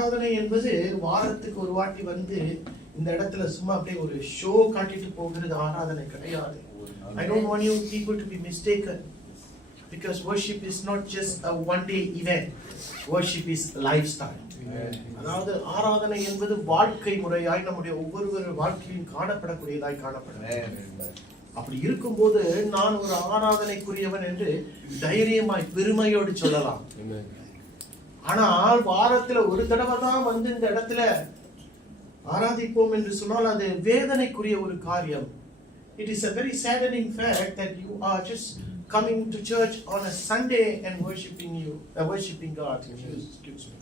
ஆராதனை என்பது வாரத்துக்கு ஒரு வாட்டி வந்து இந்த இடத்துல சும்மா அப்படியே ஒரு ஷோ காட்டிட்டு போகிறது ஆராதனை கிடையாது. I don't want you people to be mistaken, because worship is not just a one day event. Worship is lifestyle. அதாவது ஆராதனை என்பது வாழ்க்கை முறையாய் நம்முடைய ஒவ்வொரு வாழ்க்கையும் காணப்படக்கூடியதாய் காணப்படும். அப்படி இருக்கும்போது நான் ஒரு ஆராதனைக்குரியவன் என்று தைரியமாய் பெருமையோடு சொல்லலாம். ஆனால் வாரத்துல ஒரு தடவை தான் வந்து இந்த இடத்துல ஆராதிப்போம் என்று சொன்னால் அது வேதனைக்குரிய ஒரு காரியம். It is a very saddening fact that you are just coming to church on a Sunday and worshiping God. Excuse me.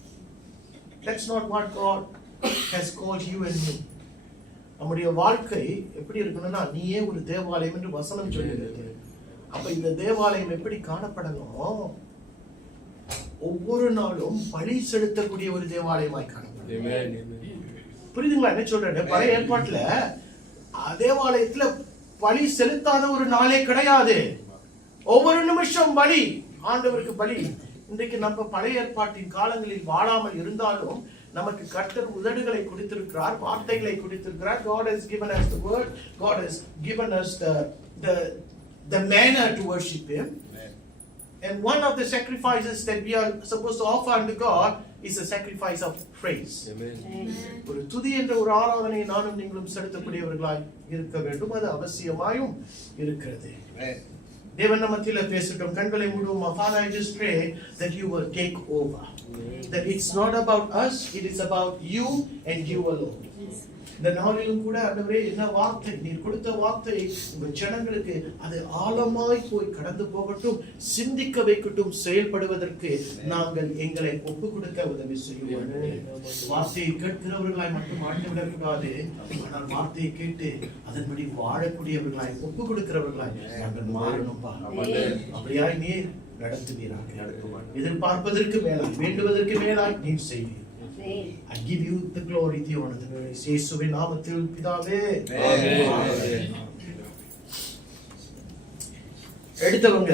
That's not what God has called you and me. நம்முடைய வாழ்க்கை எப்படி இருக்கணும்னா, நீயே ஒரு தேவாலயம் என்று வசனம் சொல்லுகிறது. அப்ப இந்த தேவாலயம் எப்படி காணப்படணும்? ஒவ்வொரு நாளும் பலி செலுத்தக்கூடிய ஒரு தேவாலயமாய் காணப்படும். புரியுதுங்களா என்ன சொல்றேன்? பழைய ஏற்பாட்டுல தேவாலயத்துல பலி செலுத்தாத ஒரு நாளே கிடையாது. ஒவ்வொரு நிமிஷம் பலி, ஆண்டவருக்கு பலி. இன்றைக்கு நம்ம பழைய ஏற்பாட்டின் காலங்களில் வாழாமல் இருந்தாலும் நமக்கு கர்த்தர் உதடுகளை கொடுத்திருக்கிறார், வார்த்தைகளை கொடுத்திருக்கிறார். God has given us the word. God has given us the manner to worship Him. And one of the sacrifices that we are supposed to offer unto God is a sacrifice of praise. ஒரு துதி என்ற ஒரு ஆராதனை நானும் நீங்களும் செலுத்தக்கூடியவர்களாய் இருக்க வேண்டும். அது அவசியமாயும் இருக்கிறது. தேவன் மத்தியில பேசட்டும். கண்களை மூடுவோமா? Father, I just pray that you will take over. That it's not about us, it is about you and you alone. இந்த நாளிலும் கூட ஆண்டவரே, என்ன வார்த்தை நீர் கொடுத்த வார்த்தை உங்க ஜனங்களுக்கு அது ஆழமாய் போய் கடந்து போகட்டும், சிந்திக்க வைக்கட்டும், செயல்படுவதற்கு நாங்கள் எங்களை ஒப்பு கொடுக்க உதவி செய்வோம். வார்த்தையை கேட்கிறவர்களாய் மட்டும் ஆண்டு விடக்கூடாது, ஆனால் வார்த்தையை கேட்டு அதன்படி வாழக்கூடியவர்களாய் ஒப்பு கொடுக்கிறவர்களாய் நாங்கள் மாறணும்பா. அப்படியாய் நீர் நடத்துவீராக. எதிர்பார்ப்பதற்கு மேலாய், வேண்டுவதற்கு மேலாய் நீர் செய்வீர். I give you the glory, the honor, the praise. இயேசுவின் நாமத்தில் பிதாவே, ஆமென். எடுத்தவங்க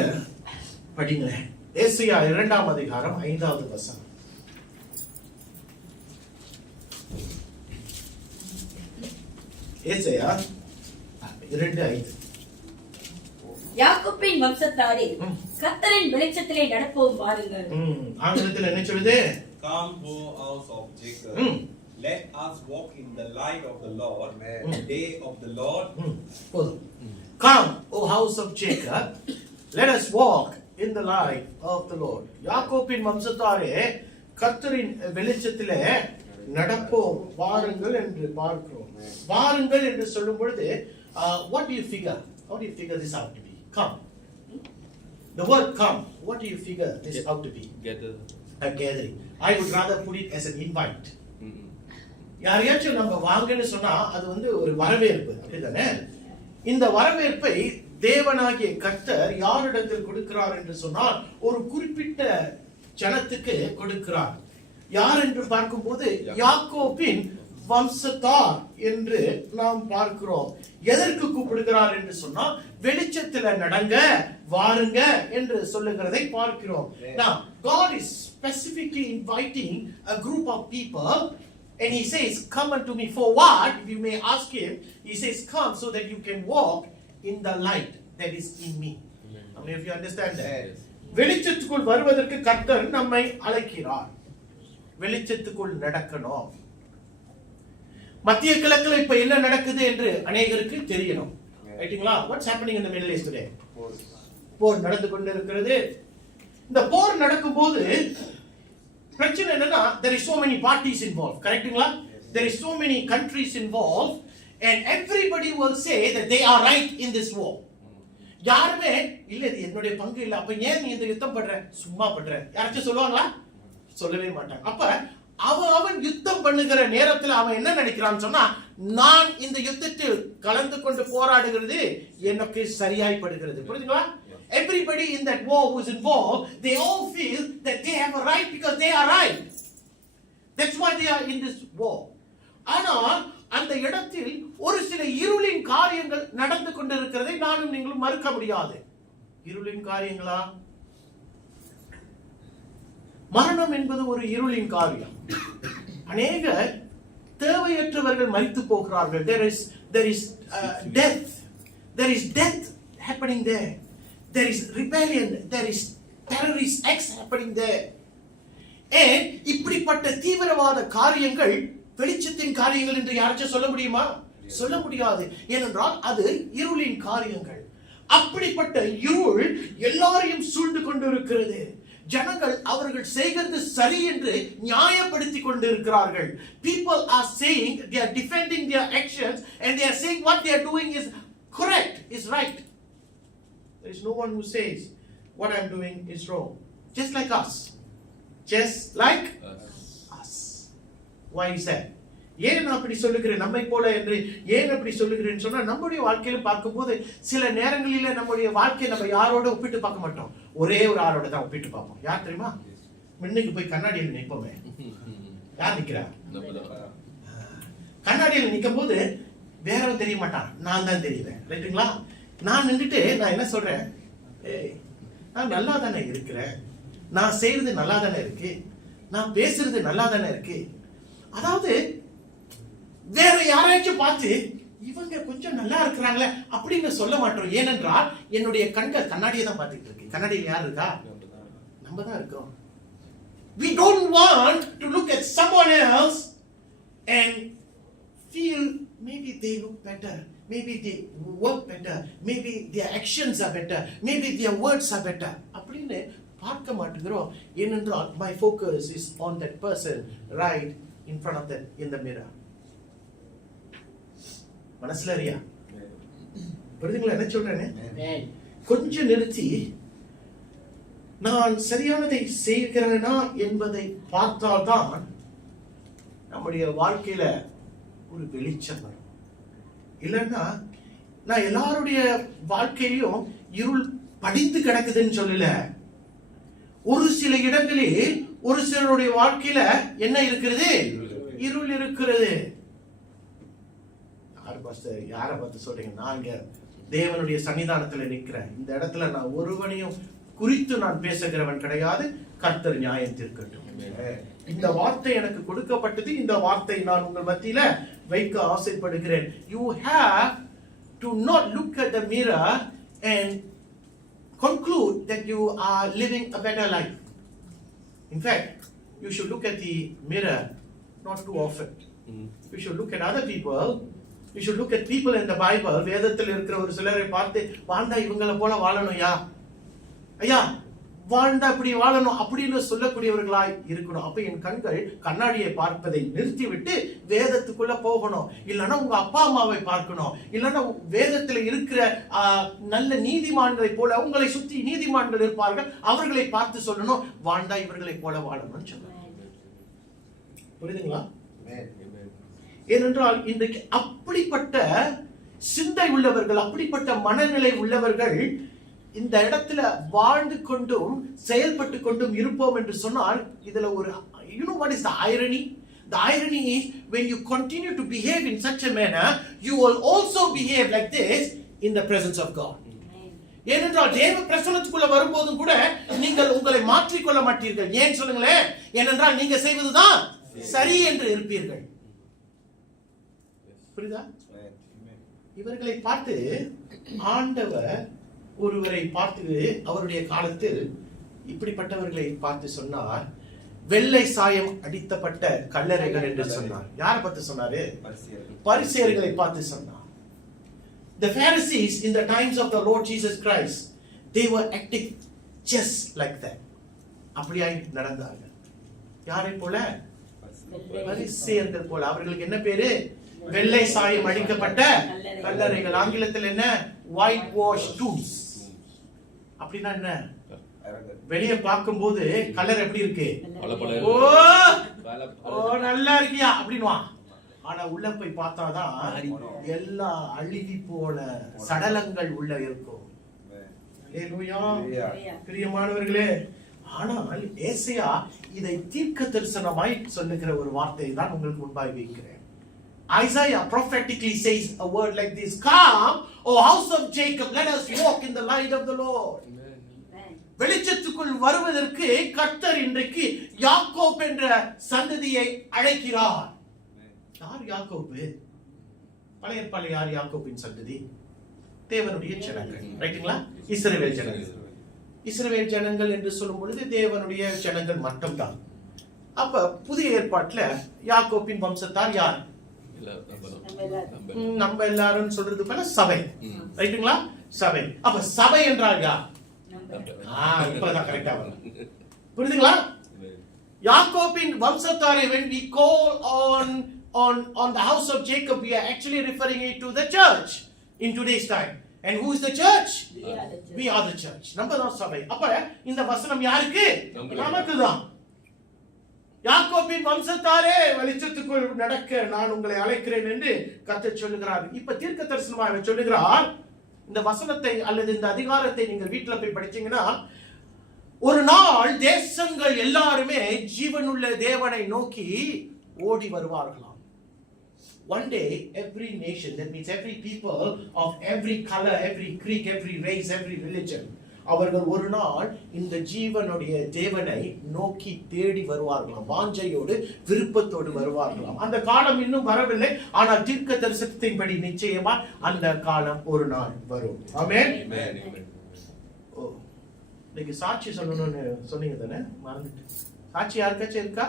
படிங்க. ஏசாயா 2ஆம் அதிகாரம் 5வது வசனம். ஏசாயா 2:5. யாக்கோபின் வம்சத்தாரே, கர்த்தரின் வெளிச்சத்திலே நடப்போம் வாருங்கள். ஆங்கிலத்தில் என்ன சொல்லுது? Come, O house of Jacob, let us walk in the light of the Lord, the day of the Lord. Come, O house of Jacob, let us walk in the light of the Lord. யாக்கோபின் வம்சத்தாரே, கர்த்தரின் வெளிச்சத்திலே நடப்போம் வாருங்கள் என்று பார்க்கிறோம். வாருங்கள் என்று சொல்லும் பொழுது what do you figure? How do you figure this out to be? Come. The word come, what do you figure this out to be? A gathering. I would rather put it as an invite. யாரையாச்சும் நம்ம வாங்கன்னு சொன்னா அது வந்து ஒரு வரவேற்பு, அப்படிதானே? இந்த வரவேற்பை தேவனாகிய கர்த்தர் யாரிடத்தில் கொடுக்கிறார் என்று சொன்னால் ஒரு குறிப்பிட்ட ஜனத்துக்கு கொடுக்கிறார். யார் என்று பார்க்கும்போது யாக்கோபின் வம்சத்தார் என்று நாம் பார்க்கிறோம். எதற்கு கூப்பிடுகிறார் என்று சொன்னால் வெளிச்சத்துல நடங்க வாருங்க என்று சொல்லுகிறதை பார்க்கிறோம். Now God is specifically inviting a group of people and he says, come unto me for what? If you may ask him, he says, come so that you can walk in the light that is in me. I mean, if you understand that. வெளிச்சத்துக்குள் வருவதற்கு கர்த்தர் நம்மை அழைக்கிறார். வெளிச்சத்துக்குள் நடக்கணும். மத்திய கிழக்குல இப்ப என்ன நடக்குது என்று அநேகருக்கு தெரியணும். ரைட்டுங்களா? What's happening in the Middle East today? போர் நடந்து கொண்டிருக்கிறது. இந்த போர் நடக்கும்போது பிரச்சனை என்னன்னா, there is so many parties involved. கரெக்ட்டுங்களா? There is so many countries involved and everybody will say that they are right in this war. யாருமே இல்ல இது என்னுடைய பங்கு இல்ல, அப்ப ஏன் நீ இந்த யுத்தம் பண்ற? சும்மா பண்ற. யாராச்சும் சொல்லுவாங்களா? சொல்லவே மாட்டாங்க. அப்ப அவன் யுத்தம் பண்ணுகிற நேரத்தில் அவன் என்ன நினைக்கிறான்னு சொன்னா, நான் இந்த யுத்தத்தில் கலந்து கொண்டு போராடுகிறது எனக்கு சரியாய்ப்படுகிறது. புரியுதுங்களா? Everybody in that war who is involved, they all feel that they have a right because they are right. That's why they are in this war. ஆனால் அந்த இடத்தில் ஒரு சில இருளின் காரியங்கள் நடந்து கொண்டிருக்கிறதை நானும் நீங்களும் மறுக்க முடியாது. இருளின் காரியங்களா? மரணம் என்பது ஒரு இருளின் காரியம். அநேகர் தேவையற்றவர்கள் மரித்து போகிறார்கள். There is death. There is death happening there. There is rebellion. There is terrorist acts happening there. And இப்படிப்பட்ட தீவிரவாத காரியங்கள் வெளிச்சத்தின் காரியங்கள் என்று யாராச்சும் சொல்ல முடியுமா? சொல்ல முடியாது. ஏனென்றால் அது இருளின் காரியங்கள். அப்படிப்பட்ட இருள் எல்லாரையும் சூழ்ந்து கொண்டிருக்கிறது. ஜனங்கள் அவர்கள் செய்கிறது சரி என்று நியாயப்படுத்திக் கொண்டிருக்கிறார்கள். People are saying, they are defending their actions and they are saying what they are doing is correct, is right. There is no one who says what I am doing is wrong. Just like us. Just like us. Why is that? ஏன் நான் அப்படி சொல்லுகிறேன் நம்மை போல என்று ஏன் அப்படி சொல்லுகிறேன்னு சொன்னா, நம்முடைய வாழ்க்கையில பார்க்கும்போது சில நேரங்களில நம்முடைய வாழ்க்கையை நம்ம யாரோட ஒப்பிட்டு பார்க்க மாட்டோம். ஒரே ஒரு ஆளோட தான் ஒப்பிட்டு பார்ப்போம். யார் தெரியுமா? முன்னுக்கு போய் கண்ணாடியில் நிற்போமே. யார் நிக்கிறா? கண்ணாடியில் நிற்கும் போது வேறவன் தெரிய மாட்டான், நான் தான் தெரியுவேன். ரைட்டுங்களா? நான் நின்றுட்டு நான் என்ன சொல்றேன், நான் நல்லா தானே இருக்கிறேன், நான் செய்யறது நல்லா தானே இருக்கு, நான் பேசுறது நல்லா தானே இருக்கு. அதாவது வேற யாராச்சும் பார்த்து இவங்க கொஞ்சம் நல்லா இருக்கிறாங்களே அப்படின்னு சொல்ல மாட்டோம். ஏனென்றால் என்னுடைய கண்கள் கண்ணாடியை தான் பார்த்துட்டு இருக்கு. கண்ணாடியில் யார் இருக்கா? நம்ம தான் இருக்கோம். We don't want to look at someone else and feel maybe they look better, maybe they work better, maybe their actions are better, maybe their words are better அப்படின்னு பார்க்க மாட்டேங்கிறோம். ஏனென்றால் my focus is on that person right in front of them in the mirror. மனசுல அறியா புரியுதுங்களா என்ன சொல்றேன்னு? கொஞ்சம் நிறுத்தி நான் சரியானதை செய்கிறேனா என்பதை பார்த்தால்தான் நம்முடைய வாழ்க்கையில ஒரு வெளிச்சம் வரும். இல்லைன்னா நான் எல்லாருடைய வாழ்க்கையிலும் இருள் படிந்து கிடக்குதுன்னு சொல்லல. ஒரு சில இடங்களில் ஒரு சிலருடைய வாழ்க்கையில என்ன இருக்கிறது? இருள் இருக்கிறது. யாரை பார்த்து சொல்றீங்க? நான் இங்க தேவனுடைய சன்னிதானத்துல நிற்கிறேன். இந்த இடத்துல நான் ஒருவனையும் குறித்து நான் பேசுகிறவன் கிடையாது. கர்த்தர் நியாயம் தீர்க்கட்டும். இந்த வார்த்தை எனக்கு கொடுக்கப்பட்டது. இந்த வார்த்தை நான் உங்கள் மத்தியில வைக்க ஆசைப்படுகிறேன். You have to not look at the mirror and conclude that you are living a better life. In fact, you should look at the mirror not too often. You should look at other people. You should look at people in the Bible. வேதத்தில் இருக்கிற ஒரு சிலரை பார்த்து வாழ்ந்தா இவங்களை போல வாழணும்யா, ஐயா வாழ்ந்தா இப்படி வாழணும் அப்படின்னு சொல்லக்கூடியவர்களாய் இருக்கணும். அப்ப என் கண்கள் கண்ணாடியை பார்ப்பதை நிறுத்திவிட்டு வேதத்துக்குள்ள போகணும். இல்லைன்னா உங்க அப்பா அம்மாவை பார்க்கணும். இல்லைன்னா வேதத்துல இருக்கிற நல்ல நீதிமான்களை போல உங்களை சுத்தி நீதிமான்கள் இருப்பார்கள், அவர்களை பார்த்து சொல்லணும் வாழ்ந்தா இவர்களை போல வாழணும்னு சொல்லணும். புரியுதுங்களா? ஏனென்றால் இன்றைக்கு அப்படிப்பட்ட சிந்தை உள்ளவர்கள், அப்படிப்பட்ட மனநிலை உள்ளவர்கள் இந்த இடத்துல வாழ்ந்து கொண்டும் செயல்பட்டு கொண்டும் இருப்போம் என்று சொன்னால், இதுல ஒரு you know what is the irony? The irony is when you continue to behave in such a manner, you will also behave like this in the presence of God. ஏனென்றால் தேவ பிரசன்னத்துக்குள்ள வரும்போதும் கூட நீங்கள் உங்களை மாற்றிக்கொள்ள மாட்டீர்கள். ஏன் சொல்லுங்களேன்? ஏனென்றால் நீங்க செய்வதுதான் சரி என்று இருப்பீர்கள். புரியுதா? இவர்களை பார்த்து ஆண்டவர் ஒருவரை பார்த்து அவருடைய காலத்தில் இப்படிப்பட்டவர்களை பார்த்து சொன்னார், வெள்ளை சாயம் அடித்தப்பட்ட கல்லறைகள் என்று சொன்னார். யாரை பார்த்து சொன்னாரு? பரிசேயர்களை பார்த்து சொன்னார். The Pharisees in the times of the Lord Jesus Christ, they were acting just like that. அப்படியாய் நடந்தார்கள். யாரை போல? பரிசேயர்கள் போல. அவர்களுக்கு என்ன பேரு? வெள்ளை சாயம் அடிக்கப்பட்ட கல்லறைகள். ஆங்கிலத்தில் என்ன? White wash tombs. அப்படின்னா என்ன? வெளியே பார்க்கும்போது கலர் எப்படி இருக்கு? ஓ நல்லா இருக்கியா அப்படின்னுவா. ஆனா உள்ள போய் பார்த்தாதான் எல்லா அழுகி போன சடலங்கள் உள்ள இருக்கும். பிரியமானவர்களே, ஆனால் ஏசாயா இதை தீர்க்க தரிசனமாய் சொல்லுகிற ஒரு வார்த்தையை தான் உங்களுக்கு முன்பாய் வைக்கிறேன். Isaiah prophetically says a word like this: Come, O house of Jacob, let us walk in the light of the Lord. வெளிச்சத்துக்குள் வருவதற்கு கர்த்தர் இன்றைக்கு யாக்கோப் என்ற சந்ததியை அழைக்கிறார். யார் யாக்கோப்பு? பழைய ஏற்பாடுல யார் யாக்கோப்பின் சந்ததி? தேவனுடைய ஜனங்கள், ரைட்டுங்களா? இஸ்ரவேல் ஜனங்கள். இஸ்ரவேல் ஜனங்கள் என்று சொல்லும் பொழுது தேவனுடைய ஜனங்கள் மட்டும்தான். அப்ப புதிய ஏற்பாட்டுல யாக்கோப்பின் வம்சத்தார் யார்? நம்ம எல்லாரும் சொல்றது போல சபை, ரைட்டுங்களா? சபை. அப்ப சபை என்றால் யார்? இப்பதான் கரெக்டா வரும். புரியுதுங்களா? யாக்கோபின் வம்சத்தாரை when we call on the house of Jacob, we are actually referring it to the church in today's time. And who is the church? We are the church. நம்ம தான் சபை. அப்ப இந்த வசனம் யாருக்கு? நமக்கு தான். யாக்கோபின் வம்சத்தாரே, வெளிச்சத்துக்குள் நடக்க நான் உங்களை அழைக்கிறேன் என்று கர்த்தர் சொல்லுகிறார். இப்ப தீர்க்க தரிசனமாக சொல்லுகிறார். இந்த வசனத்தை அல்லது இந்த அதிகாரத்தை நீங்க வீட்டுல போய் படிச்சீங்கன்னா, ஒரு நாள் தேசங்கள் எல்லாருமே ஜீவனுள்ள தேவனை நோக்கி ஓடி வருவார்களாம். One day every nation, that means every people of every color, every creed, every race, every religion, அவர்கள் ஒரு நாள் இந்த ஜீவனுடைய தேவனை நோக்கி தேடி வருவார்களாம். வாஞ்சையோடு விருப்பத்தோடு வருவார்களாம். அந்த காலம் இன்னும் வரவில்லை, ஆனால் தீர்க்க தரிசனத்தின்படி நிச்சயமா அந்த காலம் ஒரு நாள் வரும். ஆமென். ஓ, இன்னைக்கு சாட்சி சொல்லணும்னு சொன்னீங்க தானே, மறந்துட்டு. சாட்சி யாருக்காச்சும் இருக்கா?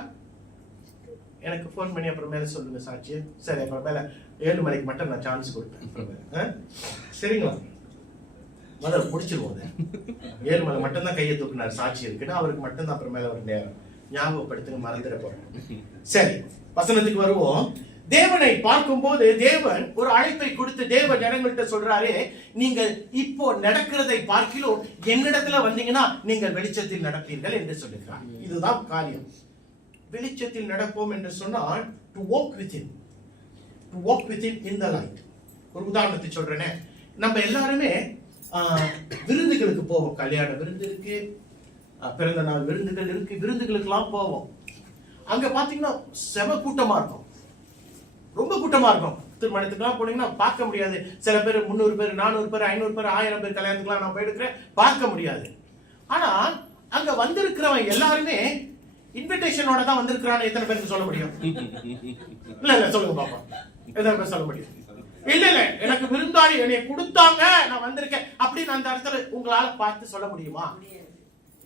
எனக்கு ஃபோன் பண்ணி அப்புறமேல சொல்லுங்க சாட்சி. சரி, அப்புறமேல 7 மணிக்கு மட்டும் நான் சான்ஸ் கொடுப்பேன். சரிங்களா? முதல்ல முடிச்சிருவோம். 7 மணி மட்டும் தான் கையை தூக்குனார் சாட்சி இருக்குன்னு, அவருக்கு மட்டும் தான் அப்புறமேல ஒரு நேரம் ஞாபகப்படுத்துங்க, மறந்துட போறேன். சரி, வசனத்துக்கு வருவோம். தேவனை பார்க்கும்போது தேவன் ஒரு அழைப்பை கொடுத்து தேவ ஜனங்கள்கிட்ட சொல்றாரு, நீங்கள் இப்போ நடக்கிறதை பார்க்கிலும் என்னிடத்துல வந்தீங்கன்னா நீங்கள் வெளிச்சத்தில் நடப்பீர்கள் என்று சொல்லுகிறார். இதுதான் காரியம். வெளிச்சத்தில் நடப்போம் என்று சொன்னால் to walk with him in the light. ஒரு உதாரணத்தை சொல்றேனே, நம்ம எல்லாருமே விருந்துகளுக்கு போவோம். கல்யாண விருந்து இருக்கு, பிறந்த நாள் விருந்துகள் இருக்கு, விருந்துகளுக்கெல்லாம் போவோம். அங்க பாத்தீங்கன்னா செம கூட்டமா இருக்கும், ரொம்ப கூட்டமா இருக்கும். திருமணத்துக்குலாம் போனீங்கன்னா பார்க்க முடியாது. சில பேர் 300 பேர், 400 பேர், 500 பேர், 1000 பேர் கல்யாணத்துக்குலாம் நான் போயிருக்கிறேன், பார்க்க முடியாது. ஆனா அங்க வந்திருக்கிறவன் எல்லாருமே இன்விடேஷனோட தான் வந்திருக்கிறான்னு எத்தனை பேருக்கு சொல்ல முடியும்? இல்ல சொல்லுங்க பாப்பா, எத்தனை பேர் சொல்ல முடியும்? இல்ல எனக்கு விருந்தாளி என்னை கொடுத்தாங்க, நான் வந்திருக்கேன் அப்படின்னு அந்த இடத்துல உங்களால பார்த்து சொல்ல முடியுமா?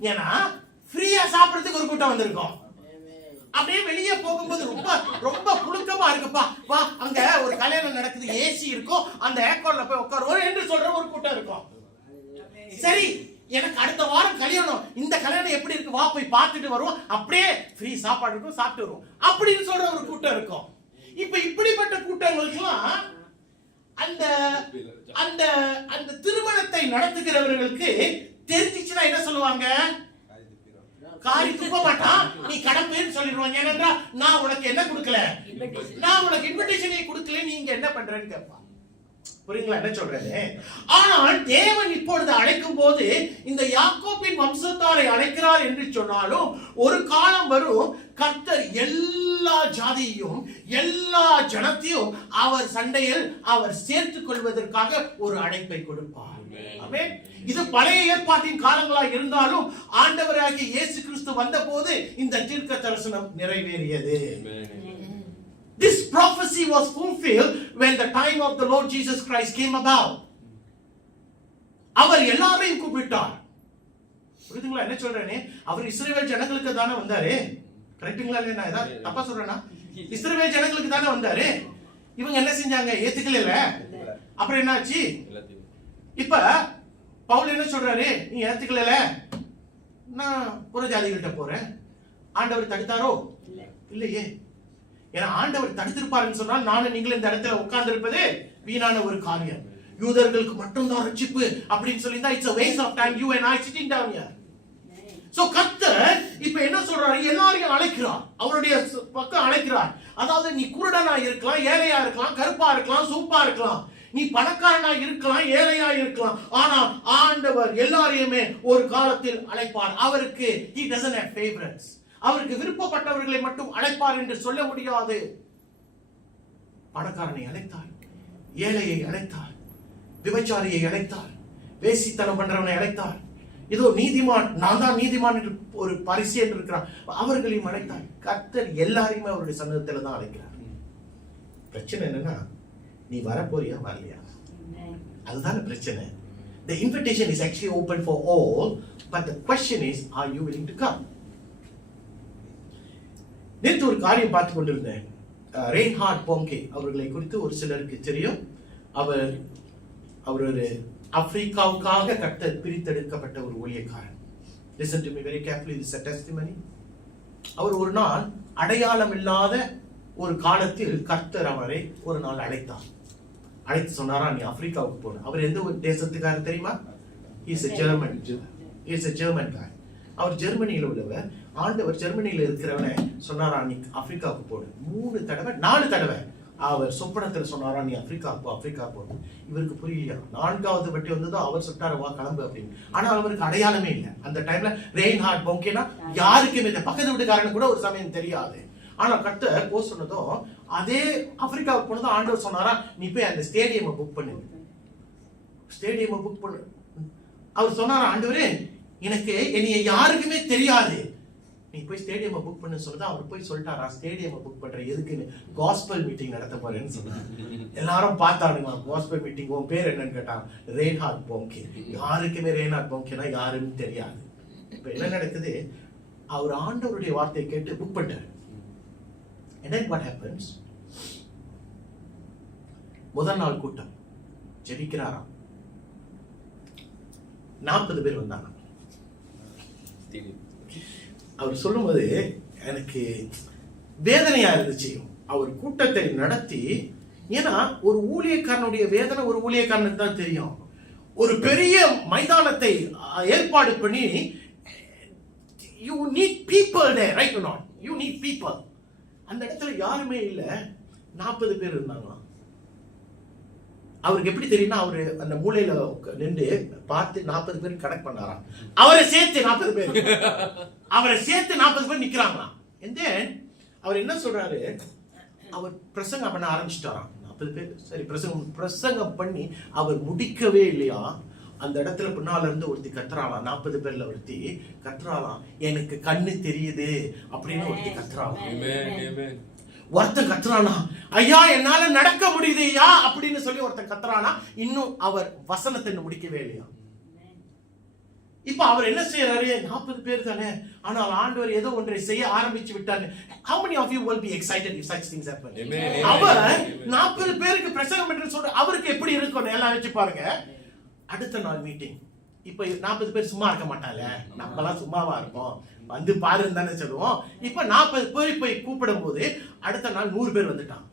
ஏன்னா ஃப்ரீயா சாப்பிடறதுக்கு ஒரு கூட்டம் வந்திருக்கோம். அப்படியே வெளியே போகும்போது ரொம்ப ரொம்ப புழுக்கமா இருக்குப்பா, வா அங்க ஒரு கல்யாணம் நடக்குது, ஏசி இருக்கும், அந்த ஏர்கான்ல போய் உட்காருவோம் என்று சொல்ற ஒரு கூட்டம் இருக்கும். சரி, எனக்கு அடுத்த வாரம் கல்யாணம், இந்த கல்யாணம் எப்படி இருக்கு, வா போய் பார்த்துட்டு வருவோம், அப்படியே ஃப்ரீ சாப்பாடு இருக்கும், சாப்பிட்டு வருவோம் அப்படின்னு சொல்ற ஒரு கூட்டம் இருக்கும். இப்ப இப்படிப்பட்ட கூட்டங்களுக்குலாம் அந்த அந்த அந்த திருமணத்தை நடத்துகிறவர்களுக்கு தெரிஞ்சிச்சுன்னா என்ன சொல்லுவாங்க? காரி துப்ப மாட்டான், நீ கடப்பேன்னு சொல்லிடுவாங்க. ஏனென்றா நான் உனக்கு என்ன கொடுக்கல, நான் உனக்கு இன்விடேஷனே கொடுக்கல, நீங்க என்ன பண்றேன்னு கேட்பான். புரியுங்களா என்ன சொல்றேன்னு? ஆனால் தேவன் இப்பொழுது அழைக்கும் போது இந்த யாக்கோபின் வம்சத்தாரை அழைக்கிறார் என்று சொன்னாலும் ஒரு காலம் வரும், கர்த்தர் எல்லா ஜாதியையும் எல்லா ஜனத்தையும் அவர் சண்டையில் அவர் சேர்த்துக் கொள்வதற்காக ஒரு அழைப்பை கொடுப்பார். ஆமென். இது பழைய ஏற்பாட்டின் காலங்களா இருந்தாலும் ஆண்டவராகிய இயேசு கிறிஸ்து வந்தபோது இந்த தீர்க்க தரிசனம் நிறைவேறியது. This prophecy was fulfilled when the time of the Lord Jesus Christ came about. அவர் எல்லாரையும் கூப்பிட்டார். புரியுதுங்களா என்ன சொல்றேனே? அவர் இஸ்ரவேல் ஜனங்களுக்கு தானே வந்தாரு. கரெக்ட்டுங்களா இல்லையா? நான் ஏதாவது தப்பா சொல்றேனா? இஸ்ரவேல் ஜனங்களுக்கு தானே வந்தாரு. இவங்க என்ன செஞ்சாங்க? ஏத்துக்கல. அப்புறம் என்னாச்சு? இப்ப பவுல் என்ன சொல்றாரு? நீ ஏத்துக்கல, நான் புறஜாதிகள்கிட்ட போறேன். ஆண்டவர் தடுத்தாரோ? இல்லையே. ஏன்னா ஆண்டவர் தடுத்திருப்பாருன்னு சொன்னால் நானும் நீங்களும் இந்த இடத்துல உட்கார்ந்து இருப்பது வீணான ஒரு காரியம். யூதர்களுக்கு மட்டும் தான் ரட்சிப்பு அப்படின்னு சொல்லியிருந்தா it's a waste of time, you and I sitting down here. So கர்த்தர் இப்ப என்ன சொல்றாரு? எல்லாரையும் அழைக்கிறார், அவருடைய பக்கம் அழைக்கிறார். அதாவது நீ குருடனா இருக்கலாம், ஏழையா இருக்கலாம், கருப்பா இருக்கலாம், சூப்பா இருக்கலாம், நீ பணக்காரனா இருக்கலாம், ஏழையா இருக்கலாம், ஆனா ஆண்டவர் எல்லாரையுமே ஒரு காலத்தில் அழைப்பார். அவருக்கு he doesn't have favorites. அவருக்கு விருப்பப்பட்டவர்களை மட்டும் அழைப்பார் என்று சொல்ல முடியாது. பணக்காரனை அழைத்தார், ஏழையை அழைத்தார், விபச்சாரியை அழைத்தார், வேசித்தனம் பண்றவனை அழைத்தார், இதோ நீதிமான், நான் தான் நீதிமான் என்று ஒரு பரிசேயன் இருக்கிறான், அவர்களையும் அழைத்தார். கர்த்தர் எல்லாரையுமே அவருடைய சன்னதத்துல தான் அழைக்கிறார். பிரச்சனை என்னன்னா, நீ வரப்போறியா வரலையா, அதுதான பிரச்சனை. The invitation is actually open for all, but the question is, are you willing to come? நேற்று ஒரு காரியம் பார்த்து கொண்டிருந்தேன். ரெயின்ஹார்ட் போங்கே அவர்களை குறித்து ஒரு சிலருக்கு தெரியும். அவர் ஒரு ஆப்பிரிக்காவுக்காக கர்த்தர் பிரித்தெடுக்கப்பட்ட ஒரு ஊழியக்காரன். Listen to me very carefully, this is a testimony. அவர் ஒரு நாள் அடையாளம் இல்லாத ஒரு காலத்தில் கர்த்தர் அவரை ஒரு நாள் அழைத்து சொன்னாரா, நீ ஆப்பிரிக்காவுக்கு போன. அவர் எந்த ஒரு தேசத்துக்காரர் தெரியுமா? He is a German guy. அவர் ஜெர்மனியில உள்ளவர். ஆண்டவர் ஜெர்மனியில இருக்கிறவனை சொன்னாரா, நீ ஆப்பிரிக்காவுக்கு போடு. 4 தடவை அவர் சொப்பனத்தில் சொன்னாரா, நீ ஆப்பிரிக்கா போ. இவருக்கு புரியலையா. 4வது வட்டி வந்ததோ அவர் சொன்னாரு, வா கிளம்பு அப்படின்னு. ஆனா அவருக்கு அடையாளமே இல்லை. அந்த டைம்ல ரெயின்ஹார்ட் போங்கேனா யாருக்குமே இந்த பக்கத்து வீட்டுக்காரனு கூட ஒரு சமயம் தெரியாது. ஆனா கர்த்தர் போ சொன்னதும், அதே ஆப்பிரிக்காவுக்கு போனதும் ஆண்டவர் சொன்னாரா, நீ போய் அந்த ஸ்டேடியமை புக் பண்ணு. அவர் சொன்னாரா, ஆண்டவரே எனக்கு என்னைய யாருக்குமே தெரியாது, நீ போய் ஸ்டேடியமை புக் பண்ணு சொன்னது. அவர் போய் சொல்லிட்டாரா, ஸ்டேடியமை புக் பண்ற எதுக்குன்னு? காஸ்பல் மீட்டிங் நடத்த போறேன்னு சொன்னார். எல்லாரும் பார்த்தானுங்க, காஸ்பல் மீட்டிங், உன் பேர் என்னன்னு கேட்டான். ரெயின்ஹார்ட் போங்கே. யாருக்குமே ரெயின்ஹார்ட் போங்கேனா யாருன்னு தெரியாது. இப்ப என்ன நடக்குது, அவர் ஆண்டவருடைய வார்த்தையை கேட்டு புக் பண்ணிட்டாரு. And then what happens? முதல் நாள் கூட்டம் ஜெபிக்கிறாராம். 40 பேர் வந்தாங்க. அவர் சொல்லும்போது எனக்கு வேதனையா இருந்துச்சு. அவர் கூட்டத்தை நடத்தி, ஏன்னா ஒரு ஊழியக்காரனுடைய வேதனை ஒரு ஊழியக்காரனுக்கு தான் தெரியும். ஒரு பெரிய மைதானத்தை ஏற்பாடு பண்ணி, you need people there, right or not? You need people. அந்த இடத்துல யாருமே இல்ல, 40 பேர் இருந்தாங்களாம். அவருக்கு எப்படி தெரியும்னா, அவரு அந்த மூலையில நின்று பார்த்து 40 பேர் கனெக்ட் பண்ணாராம். அவரை சேர்த்து 40 பேர் நிக்கிறாங்களாம். அவர் என்ன சொல்றாரு, அவர் பிரசங்கம் பண்ண ஆரம்பிச்சிட்டாராம். 40 பேர் சரி பிரசங்கம் பண்ணி அவர் முடிக்கவே இல்லையா. அந்த இடத்துல பின்னால இருந்து ஒருத்தி கத்துறாளாம். 40 பேர்ல ஒருத்தி கத்துறாளாம், எனக்கு கண்ணு தெரியுது அப்படின்னு ஒருத்தி கத்துறாளாம். ஒருத்தன் கத்துறானா, ஐயா என்னால நடக்க முடியுது ஐயா அப்படின்னு சொல்லி ஒருத்தன் கத்துறானா. இன்னும் அவர் வசனத்தை முடிக்கவே இல்லையா. இப்ப அவர் என்ன செய்யறாரு, 40 பேர் தானே, ஆனால் ஆண்டவர் ஏதோ ஒன்றை செய்ய ஆரம்பிச்சு விட்டாரு. How many of you will be excited if such things happen? அவர் 40 பேருக்கு பிரசங்கம் என்று சொல்ற அவருக்கு எப்படி இருக்கும் எல்லாம் வச்சு பாருங்க. அடுத்த நாள் மீட்டிங். இப்ப 40 பேர் சும்மா இருக்க மாட்டாங்க, நம்மலாம் சும்மாவா இருப்போம், வந்து பாருன்னு தானே சொல்லுவோம். இப்ப 40 பேர் போய் கூப்பிடும் போது அடுத்த நாள் 100 பேர் வந்துட்டான்.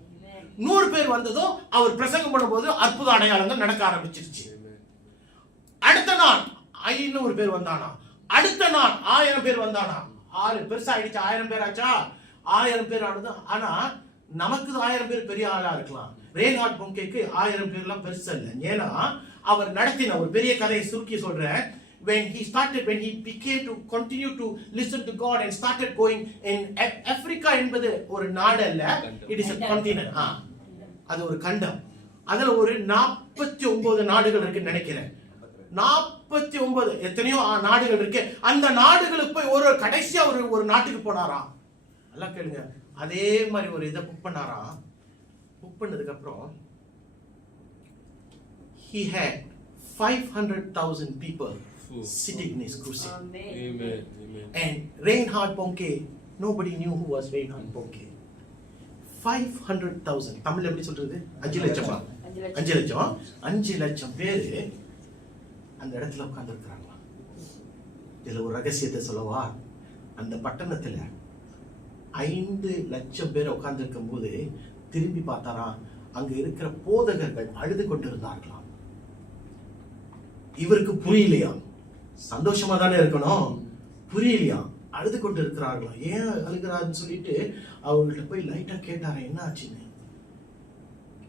100 பேர் வந்ததும் அவர் பிரசங்கம் பண்ணும்போது அற்புத அடையாளங்கள் நடக்க ஆரம்பிச்சிருச்சு. அடுத்த நாள் 500 பேர் வந்தானா. அடுத்த நாள் 1000 பேர் வந்தானா. 6 பெருசா ஆயிடுச்சு, 1000 பேர் ஆச்சா. 1000 பேர் ஆனது. ஆனா நமக்கு 1000 பேர் பெரிய ஆளா இருக்கலாம். ரெயின்ஹார்ட் போங்கேக்கு 1000 பேர்லாம் பெருசு இல்லை. ஏன்னா அவர் நடத்தின ஒரு பெரிய கதையை சுருக்கி சொல்றேன். When he became to continue to listen to God and started going in Africa என்பது ஒரு நாடு அல்ல, it is a continent. அது ஒரு கண்டம். அதுல ஒரு 49 நாடுகள் இருக்குன்னு நினைக்கிறேன். 49 எத்தனையோ நாடுகள் இருக்கு. அந்த நாடுகளுக்கு போய் ஒரு கடைசியா ஒரு நாட்டுக்கு போனாராம். நல்லா கேளுங்க. அதே மாதிரி ஒரு இதை புக் பண்ணாராம். புக் பண்ணதுக்கு அப்புறம் he had 500,000 people sitting in his crusade. Amen. And Reinhard Bonnke, nobody knew who was Reinhard Bonnke. 500,000 தமிழ்ல எப்படி சொல்றது? 5 லட்சமா? 5 லட்சம் பேரு அந்த இடத்துல உட்கார்ந்து இருக்காங்க. இதுல ஒரு ரகசியத்தை சொல்லவா? அந்த பட்டணத்துல 5 லட்சம் பேர் உட்கார்ந்து இருக்கும் போது திரும்பி பார்த்தாரா, அங்க இருக்கிற போதகர்கள் அழுது கொண்டிருந்தார்களாம். இவருக்கு புரியலையா, சந்தோஷமா தானே இருக்கணும், புரியலையா, அழுது கொண்டு இருக்கிறார்களாம். ஏன் அழுகிறாருன்னு சொல்லிட்டு அவங்கள்ட்ட போய் லைட்டா கேட்டாரா, என்ன ஆச்சுன்னு.